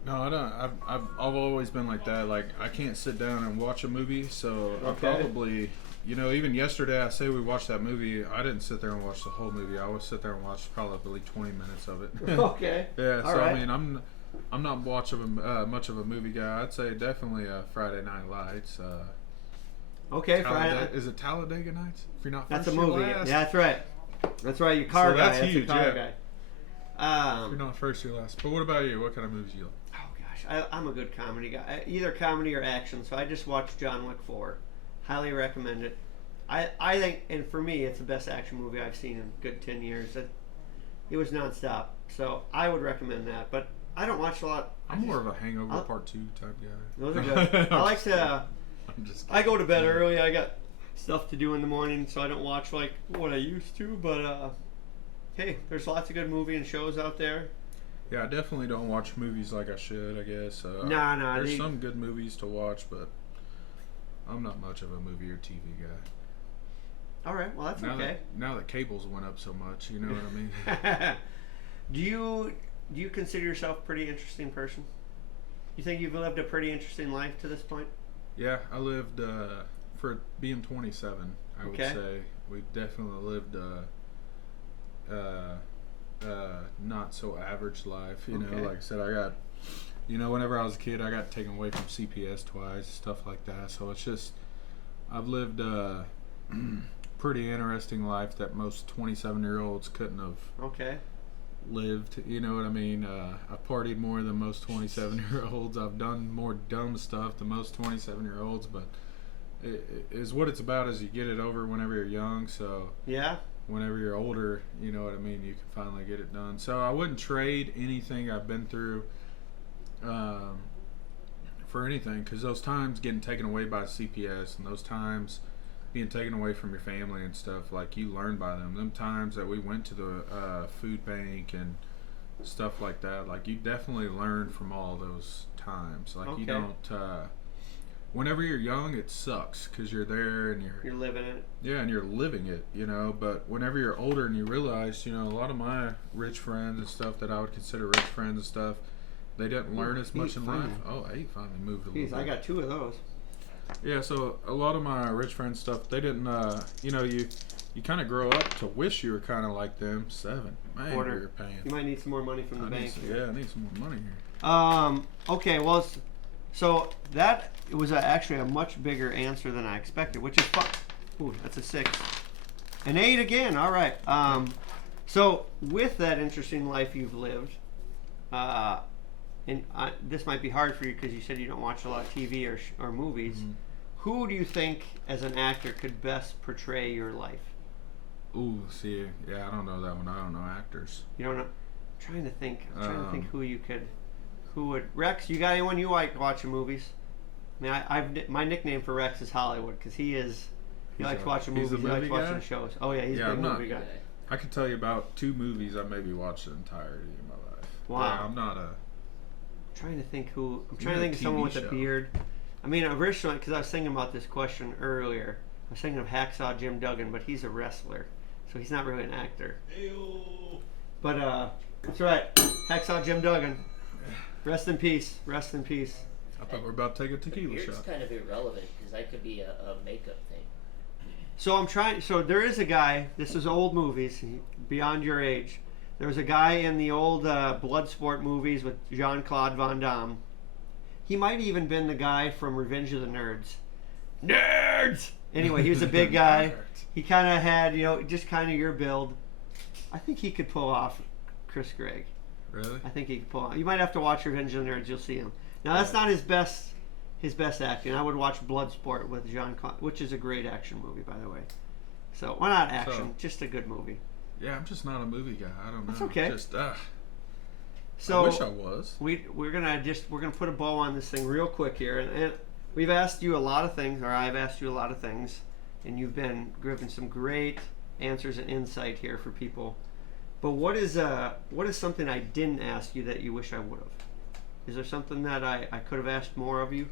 No, I don't. I've always been like that. Like, I can't sit down and watch a movie, so I Okay. probably, you know, even yesterday I say we watched that movie. I didn't sit there and watch the whole movie. I always sit there and watch probably 20 minutes of it. Okay. Yeah. All So right. I mean, I'm not much of a movie guy. I'd say definitely Friday Night Lights. Okay, Friday. Is it Talladega Nights? If you're not That's a first, you're movie. last. Yeah, that's right. That's right. Your car So guy. that's That's huge, a car yeah. guy. If you're not first, you're last. But what about you? What kind of movies you like? Oh gosh, I'm a good comedy guy. Either comedy or action. So I just watched John Wick 4. Highly recommend it. I think, and for me, it's the best action movie I've seen in a good 10 years. It was nonstop. So I would recommend that. But I don't watch a lot. I'm more of a Hangover Part 2 type guy. Those are good. I like to. I'm just I go to bed early. I got stuff to do in the morning, so I don't watch like what I used to. But hey, there's lots of good movies and shows out there. Yeah, I definitely don't watch movies like I should, I guess. Nah. There's some good movies to watch, but I'm not much of a movie or TV guy. All right, well that's okay. Now that cables went up so much, you know what I mean? Do you consider yourself a pretty interesting person? You think you've lived a pretty interesting life to this point? Yeah, I lived for being 27. I would Okay. say we definitely lived not so average life. You Okay. know, like I said, I got, you know, whenever I was a kid, I got taken away from CPS twice, stuff like that. So it's just, I've lived a pretty interesting life that most 27-year-olds couldn't have Okay. lived. You know what I mean? I've partied more than most 27-year-olds. I've done more dumb stuff than most 27-year-olds, but it is what it's about. Is you get it over whenever you're young. So Yeah. whenever you're older, you know what I mean, you can finally get it done. So I wouldn't trade anything I've been through for anything, because those times getting taken away by CPS and those times being taken away from your family and stuff, like, you learn by them times that we went to the food bank and stuff like that, like, you definitely learn from all those times. Like, Okay. you don't whenever you're young, it sucks because you're there and You're living it. yeah, and you're living it, you know. But whenever you're older and you realize, you know, a lot of my rich friends and stuff that I would consider rich friends and stuff, they didn't learn as much in life. Oh, 8 finally moved a little bit. I got 2 of those. Yeah, so a lot of my rich friends stuff, they didn't, you know, you kind of grow up to wish you were kind of like them. 7, man, you're paying. You might need some more money from the bank. I need some more money here. Okay, well, so that was actually a much bigger answer than I expected, which is fun. Ooh, that's a 6. An 8 again. All right. So with that interesting life you've lived, and this might be hard for you because you said you don't watch a lot of TV or movies. Mm-hmm. Who do you think, as an actor, could best portray your life? Ooh, see, yeah, I don't know that one. I don't know actors. You don't know? I'm trying to think. Who you could. Who would? Rex, you got anyone you like watching movies? I mean, my nickname for Rex is Hollywood because he likes watching movies. He likes watching shows. Oh yeah, he's a big movie guy. I can tell you about 2 movies I maybe watched the entirety of my life. Wow. Yeah, I'm not a. I'm trying to think who. I'm trying to think of someone with a beard. I mean, originally, because I was thinking about this question earlier, I was thinking of Hacksaw Jim Duggan, but he's a wrestler, so he's not really an actor. Ew. But that's right, Hacksaw Jim Duggan. Rest in peace. Rest in peace. I thought we were about to take a tequila shot. It's kind of irrelevant because that could be a makeup thing. So I'm trying. So there is a guy. This is old movies, beyond your age. There was a guy in the old Bloodsport movies with Jean-Claude Van Damme. He might even been the guy from Revenge of the Nerds. Nerds! Anyway, he was a big guy. He kind of had, just kind of your build. I think he could pull off Chris Gregg. Really? I think he could pull off. You might have to watch Revenge of the Nerds. You'll see him. Now, that's not his best acting. I would watch Bloodsport with Jean-Claude, which is a great action movie, by the way. So, why not action? Just a good movie. Yeah, I'm just not a movie guy. I don't know. That's okay. So I wish I was. We're gonna put a bow on this thing real quick here, and we've asked you a lot of things, or I've asked you a lot of things, and you've been given some great answers and insight here for people. But what is something I didn't ask you that you wish I would have? Is there something that I could have asked more of you?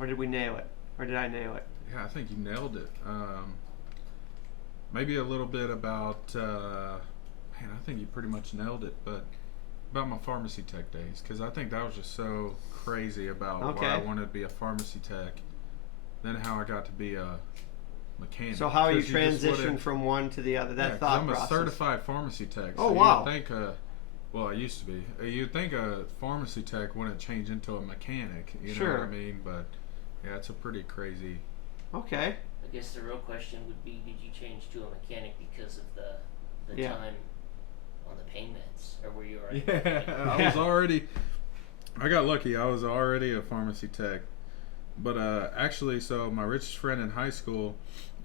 Or did we nail it? Or did I nail it? Yeah, I think you nailed it. Maybe a little bit about, I think you pretty much nailed it, but about my pharmacy tech days, because I think that was just so crazy about why I wanted to be a pharmacy tech, then how I got to be a mechanic. So how you transitioned from one to the other, that thought process. I'm a certified pharmacy tech. Oh, so wow. You'd think, I used to be. You'd think a pharmacy tech wouldn't change into a mechanic, you know what I mean? But yeah, it's a pretty crazy. Okay. I guess the real question would be, did you change to a mechanic because of the time on the pain meds, or were you already? I got lucky. I was already a pharmacy tech, but actually, so my richest friend in high school,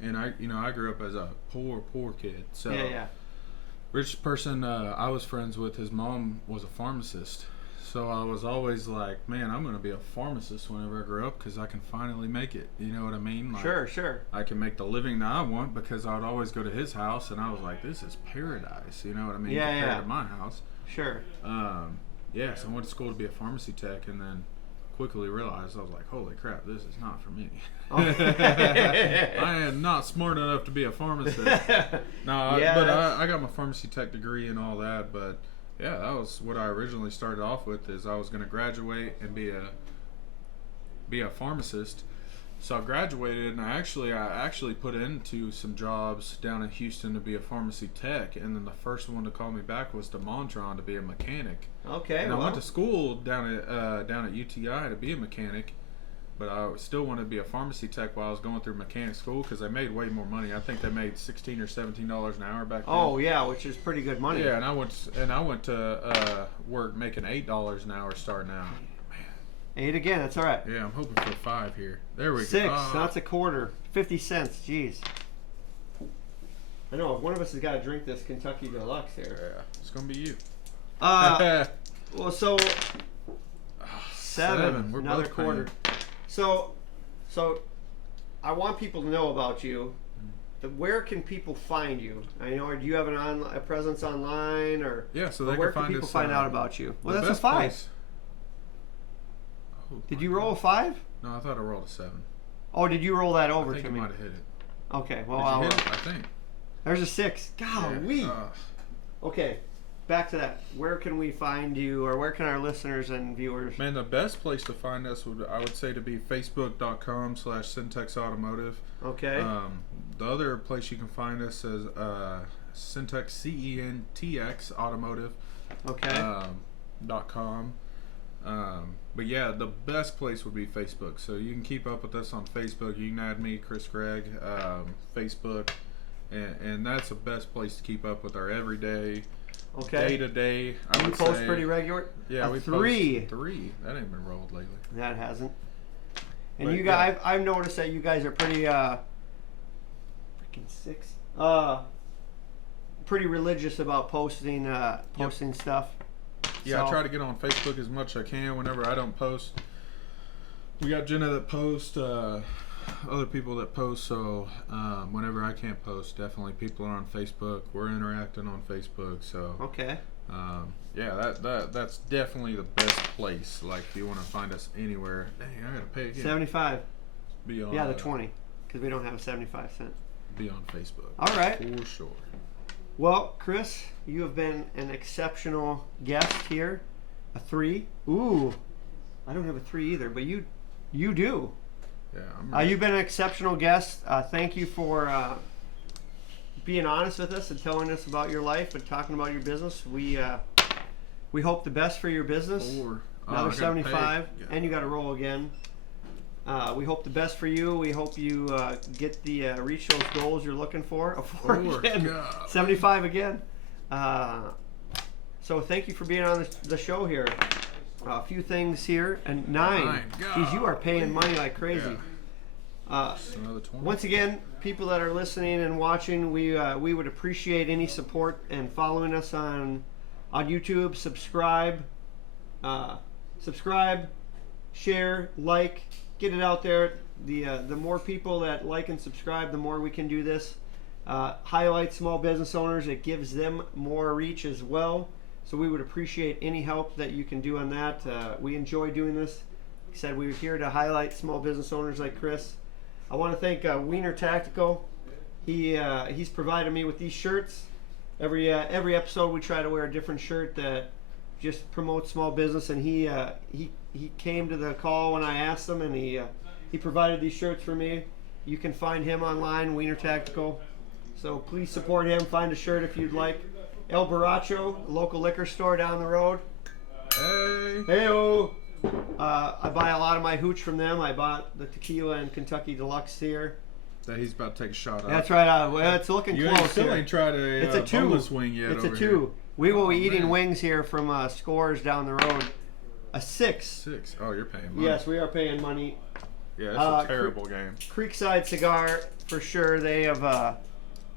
and I grew up as a poor kid. So richest person I was friends with, his mom was a pharmacist. So I was always like, man, I'm going to be a pharmacist whenever I grow up because I can finally make it. You know what I mean? Like, sure. I can make the living that I want because I would always go to his house and I was like, this is paradise. You know what I mean? Compared to my house. Sure. So I went to school to be a pharmacy tech and then quickly realized, I was like, holy crap, this is not for me. I am not smart enough to be a pharmacist. But I got my pharmacy tech degree and all that, but yeah, that was what I originally started off with. Is I was going to graduate and be a pharmacist. So I graduated, and I actually put into some jobs down in Houston to be a pharmacy tech, and then the first one to call me back was to Montron to be a mechanic. Okay. And I went to school down at UTI to be a mechanic, but I still wanted to be a pharmacy tech while I was going through mechanic school because they made way more money. I think they made $16 or $17 an hour back then. Oh yeah, which is pretty good money. Yeah, and I went to work making $8 an hour starting out. Man. 8 again, that's all right. Yeah, I'm hoping for 5 here. There we go. 6, that's a quarter. 50 cents, jeez. I know, one of us has got to drink this Kentucky Deluxe here. Yeah, it's going to be you. Well, so 7, We're another both quarter. So I want people to know about you. Where can people find you? I know. Do you have a presence online, or so they where can people find out about you? Well, that's a 5. Oh, did you roll a 5? No, I thought I rolled a 7. Oh, did you roll that over I think to you me? might have hit it. Okay, well, Did I'll. you hit it? I think. There's a 6. Golly. Yeah. Okay, back to that. Where can we find you, or where can our listeners and viewers? Man, the best place to find us I would say to be facebook.com/Cen-Tex Automotive. Okay. The other place you can find us is Cen-Tex CENTX Automotive. Okay. .com. But yeah, the best place would be Facebook. So you can keep up with us on Facebook. You can add me, Chris Gregg, Facebook, and that's the best place to keep up with our everyday, day to day. I would post pretty regular. Yeah, we 3. post 3. That ain't been rolled lately. That hasn't. And But you guys, I've noticed that you guys are pretty freaking 6. Pretty religious about posting stuff. Yeah, So- I try to get on Facebook as much as I can whenever I don't post. We got Jenna that posts, other people that post, so whenever I can't post, definitely people are on Facebook. We're interacting on Facebook, so Okay. yeah, that's definitely the best place. Like if you want to find us anywhere, dang, I gotta pay again. 75. Be on, Yeah, the 20, because we don't have a 75 cent. Be on Facebook. All right. For sure. Well, Chris, you have been an exceptional guest here. A 3. Ooh, I don't have a 3 either, but you do. Yeah, I'm ready. You've been an exceptional guest. Thank you for being honest with us and telling us about your life and talking about your business. We hope the best for your business. 4. Another I gotta 75, pay. Yeah. and you got to roll again. We hope the best for you. We hope you get the reach those goals you're looking for. A 4 again. God. 75 again. So thank you for being on the show here. A few things here. And 9. Geez, you are paying money like crazy. Just another 20. Once again, people that are listening and watching, we would appreciate any support and following us on YouTube. Subscribe, share, like, get it out there. The more people that like and subscribe, the more we can do this. Highlight small business owners. It gives them more reach as well. So we would appreciate any help that you can do on that. We enjoy doing this. Like I said, we're here to highlight small business owners like Chris. I want to thank Wiener Tactical. He's provided me with these shirts. Every episode we try to wear a different shirt that just promotes small business, and he came to the call when I asked him, and he provided these shirts for me. You can find him online, Wiener Tactical. So please support him. Find a shirt if you'd like. El Borracho, a local liquor store down the road. Hey. Heyo. I buy a lot of my hooch from them. I bought the tequila and Kentucky Deluxe here. That he's about to take a shot at. That's right. Well, it's looking You close. still here. ain't tried It's a 2. boneless wing yet. It's over a 2. Here. We will be eating man. wings here from Scores down the road. A 6. 6. Oh, you're paying money. Yes, we are paying money. Yeah, it's a terrible game. Creekside Cigar, for sure. They have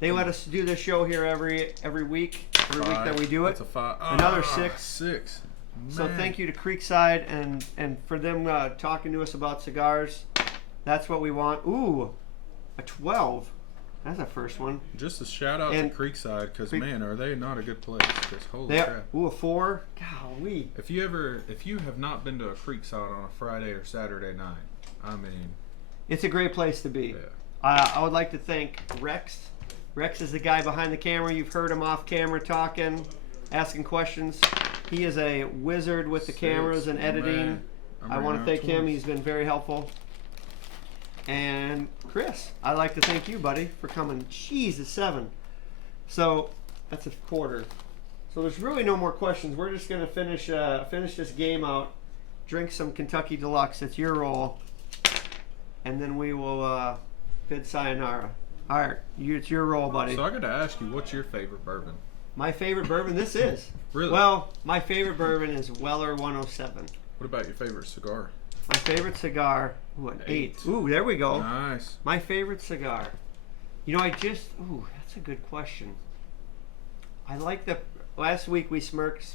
they let us do this show here every week. Every week that we do it. That's a 5. Another 6. 6. So Man. thank you to Creekside and for them talking to us about cigars. That's what we want. Ooh, a 12. That's the first one. Just a shout out And to Creekside, because man, are they not a good place? Because holy They crap! ooh, a 4. Golly. If you have not been to a Creekside on a Friday or Saturday night, I mean, It's a great place to be. yeah. I would like to thank Rex. Rex is the guy behind the camera. You've heard him off camera talking, asking questions. He is a wizard with the 6, cameras and editing. man. I want to thank him. He's been very helpful. And Chris, I'd like to thank you, buddy, for coming. Jeez, it's 7. So that's a quarter. So there's really no more questions. We're just gonna finish this game out. Drink some Kentucky Deluxe. It's your roll, and then we will bid sayonara. All right, it's your roll, buddy. So I got to ask you, what's your favorite bourbon? My favorite bourbon. This is. Really? Well, my favorite bourbon is Weller 107. What about your favorite cigar? My favorite cigar. Ooh, an 8. Ooh, there we go. Nice. My favorite cigar. You know, ooh, that's a good question. I like last week we smirked.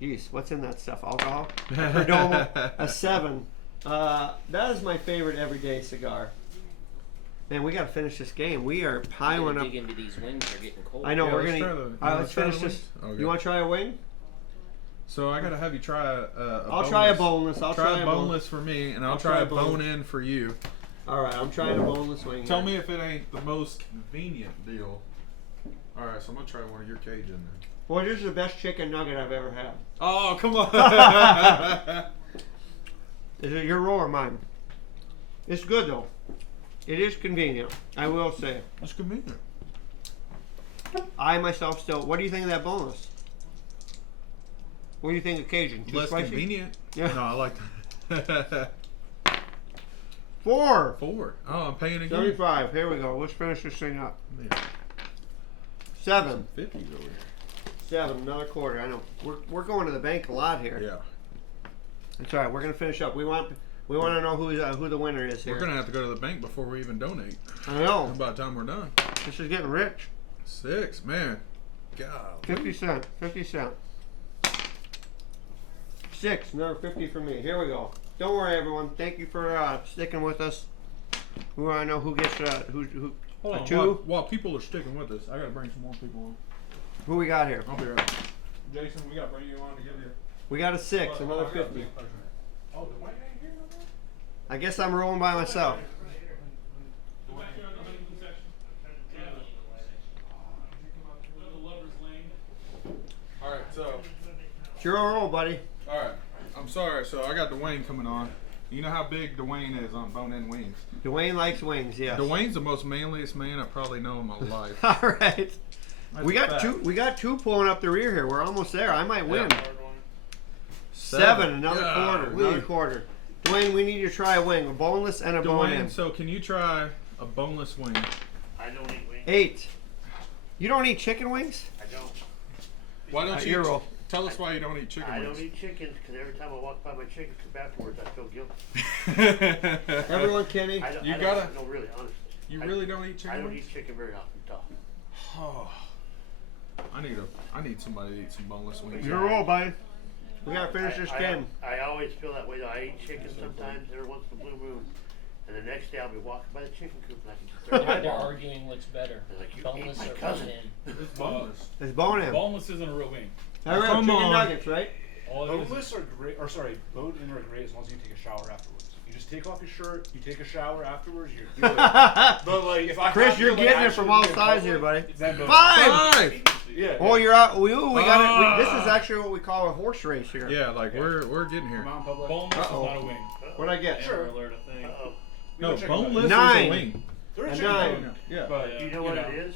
Jeez, what's in that stuff? Alcohol? Perdomo, a 7. That is my favorite everyday cigar. Man, we got to finish this game. We are piling up. Dig into these wings. They're getting cold. I know, Yeah, we're let's going try to. the- All right, let's try finish the this. wings? Okay. You want to try a wing? So I gotta have you try a I'll try a boneless. I'll try try a boneless for me, and I'll try a bone-in for you. All right, I'm trying a boneless wing. Tell me if it ain't the most convenient deal. All right, so I'm gonna try one of your Cajun then. Boy, this is the best chicken nugget I've ever had. Oh, come on. Is it your roll or mine? It's good though. It is convenient. I will say. That's convenient. I myself still. What do you think of that boneless? What do you think of Cajun? Too Less spicy? convenient. Yeah. No, I like that. 4. 4. Oh, I'm paying again. 75. Here we go. Let's finish this thing up. Man, 7. 50s over here. 7. Another quarter. I know. We're going to the bank a lot here. Yeah. That's all right. We're gonna finish up. We want to know who the winner is here. We're gonna have to go to the bank before we even donate. I know. By the time we're done. This is getting rich. 6, man. God. 50 cent. 50 cent. 6. Another 50 for me. Here we go. Don't worry, everyone. Thank you for sticking with us. We want to know who gets who. Hold on. 2. While people are sticking with us, I gotta bring some more people on. Who we got here? I'll be right back. Jason, we gotta bring you on to give you. We got a 6. Another 50. Oh, Dwayne ain't here no more? I guess I'm rolling by myself. Alright, so. It's your roll, buddy. Alright. I'm sorry, so I got Dwayne coming on. You know how big Dwayne is on bone-in wings. Dwayne likes wings, yes. Dwayne's the most manliest man I probably know in my life. All right. That's We got a fact. 2. We got 2 pulling up the rear here. We're almost there. I might win. Yeah. 7. Another quarter. Golly. Another quarter. Dwayne, we need you to try a wing, a boneless and a bone-in. Dwayne, so can you try a boneless wing? I don't eat wings. 8. You don't eat chicken wings? I don't. Why don't Your you roll. tell us why you don't eat chicken I wings? don't eat chickens because every time I walk by my chicken coop afterwards, I feel guilty. Everyone kidding? I don't, You I gotta- don't, no, really, honestly. You really don't eat chicken I don't wings? eat chicken very often, Tom. Oh, I need somebody to eat some boneless wings. Your roll, buddy. We gotta finish this I game. always feel that way though. I eat chicken sometimes every once in a blue moon. And the next day I'll be walking by the chicken coop and I can just throw They're my ball. arguing which better, They're like, you boneless ate my or cousin. bone-in. It's boneless. It's bone-in. Boneless isn't a real wing. I read Come chicken on. nuggets, right? All it is Boneless are great, or sorry, bone-in are great as long as you take a shower afterwards. You just take off your shirt, you take a shower afterwards, you're good. But like, if I Chris, have to, you're like, getting it actually from all be in sides public, here, buddy. it's then bone-in. 5! Yeah. Oh, you're out. We got it. This is Ah. actually what we call a horse race here. Yeah, like we're getting here. Come on, public. Boneless Uh-oh. is not a wing. What'd I get? Sure. Alert, I think. Uh-oh. We No, don't check boneless is 9. a wing. They're a A chicken 9. bone. Yeah. But You know what it is?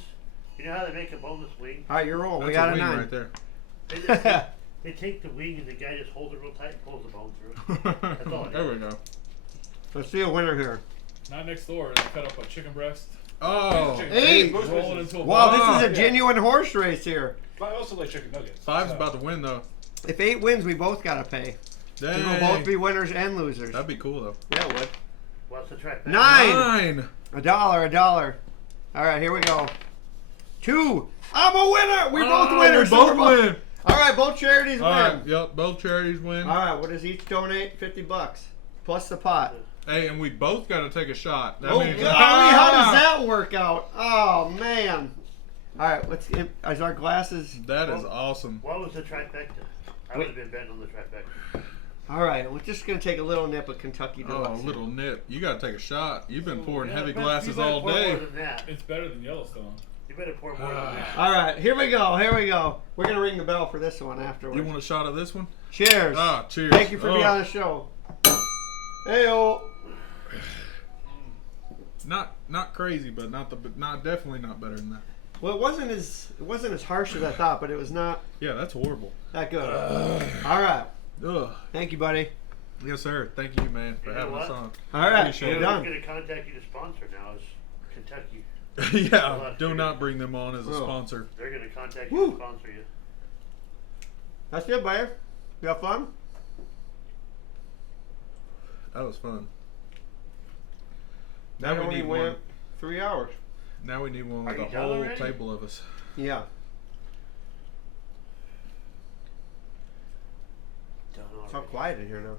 You know how they make a boneless wing? All right, your roll. That's We got a a wing 9. right there. They, just they take the wing and the guy just holds it real tight and pulls the bone through it. That's all it There is. we go. Let's see a winner here. Not next door. They cut up a chicken breast, Oh, Chicken. 8. Most roll it places- into a Wow, ball. this is a Yeah. genuine horse race here. But I also like chicken nuggets. 5's so. about to win though. If 8 wins, we both gotta pay. Dang. We'll both be winners and losers. That'd be cool though. Yeah, it would. What's the track? 9. $1. $1. All right, here we go. 2. I'm a winner. We're both winners. We so both we're win. All right, both charities All win. right, yep, both charities win. All right, what does each donate? $50 plus the pot. Hey, and we both got to take a shot. That Oh, means golly, how does that work out? Oh man! All right, let's. Is our glasses? That is awesome. What was the trifecta? I would have been betting on the trifecta. All right, we're just gonna take a little nip of Kentucky Oh, Deluxe. little nip. You got to take a shot. You've been pouring Yeah, heavy you glasses better all pour day. More than that. It's better than Yellowstone. You better pour more than that. All right, here we go. Here we go. We're gonna ring the bell for this one afterwards. You want a shot of this one? Cheers. Ah, cheers. Thank you for being Oh. on the show. Hey-o. Not crazy, but definitely not better than that. Well, it wasn't as harsh as I thought, but it was not Yeah, that's horrible. that good. All right. Ugh. Thank you, buddy. Yes, sir. Thank you, man, for You know having us what? on. All right, Appreciate we're it. done. Who's going to contact you to sponsor now is Kentucky. Yeah, do not bring them on as a Oh. sponsor. They're going to contact you Woo. to sponsor you. That's it, buddy. You have fun? That was fun. That Now we only need went one. 3 hours. Now we need one with Are a you done whole already? table of us. Yeah. Done It's all already. quiet in here now.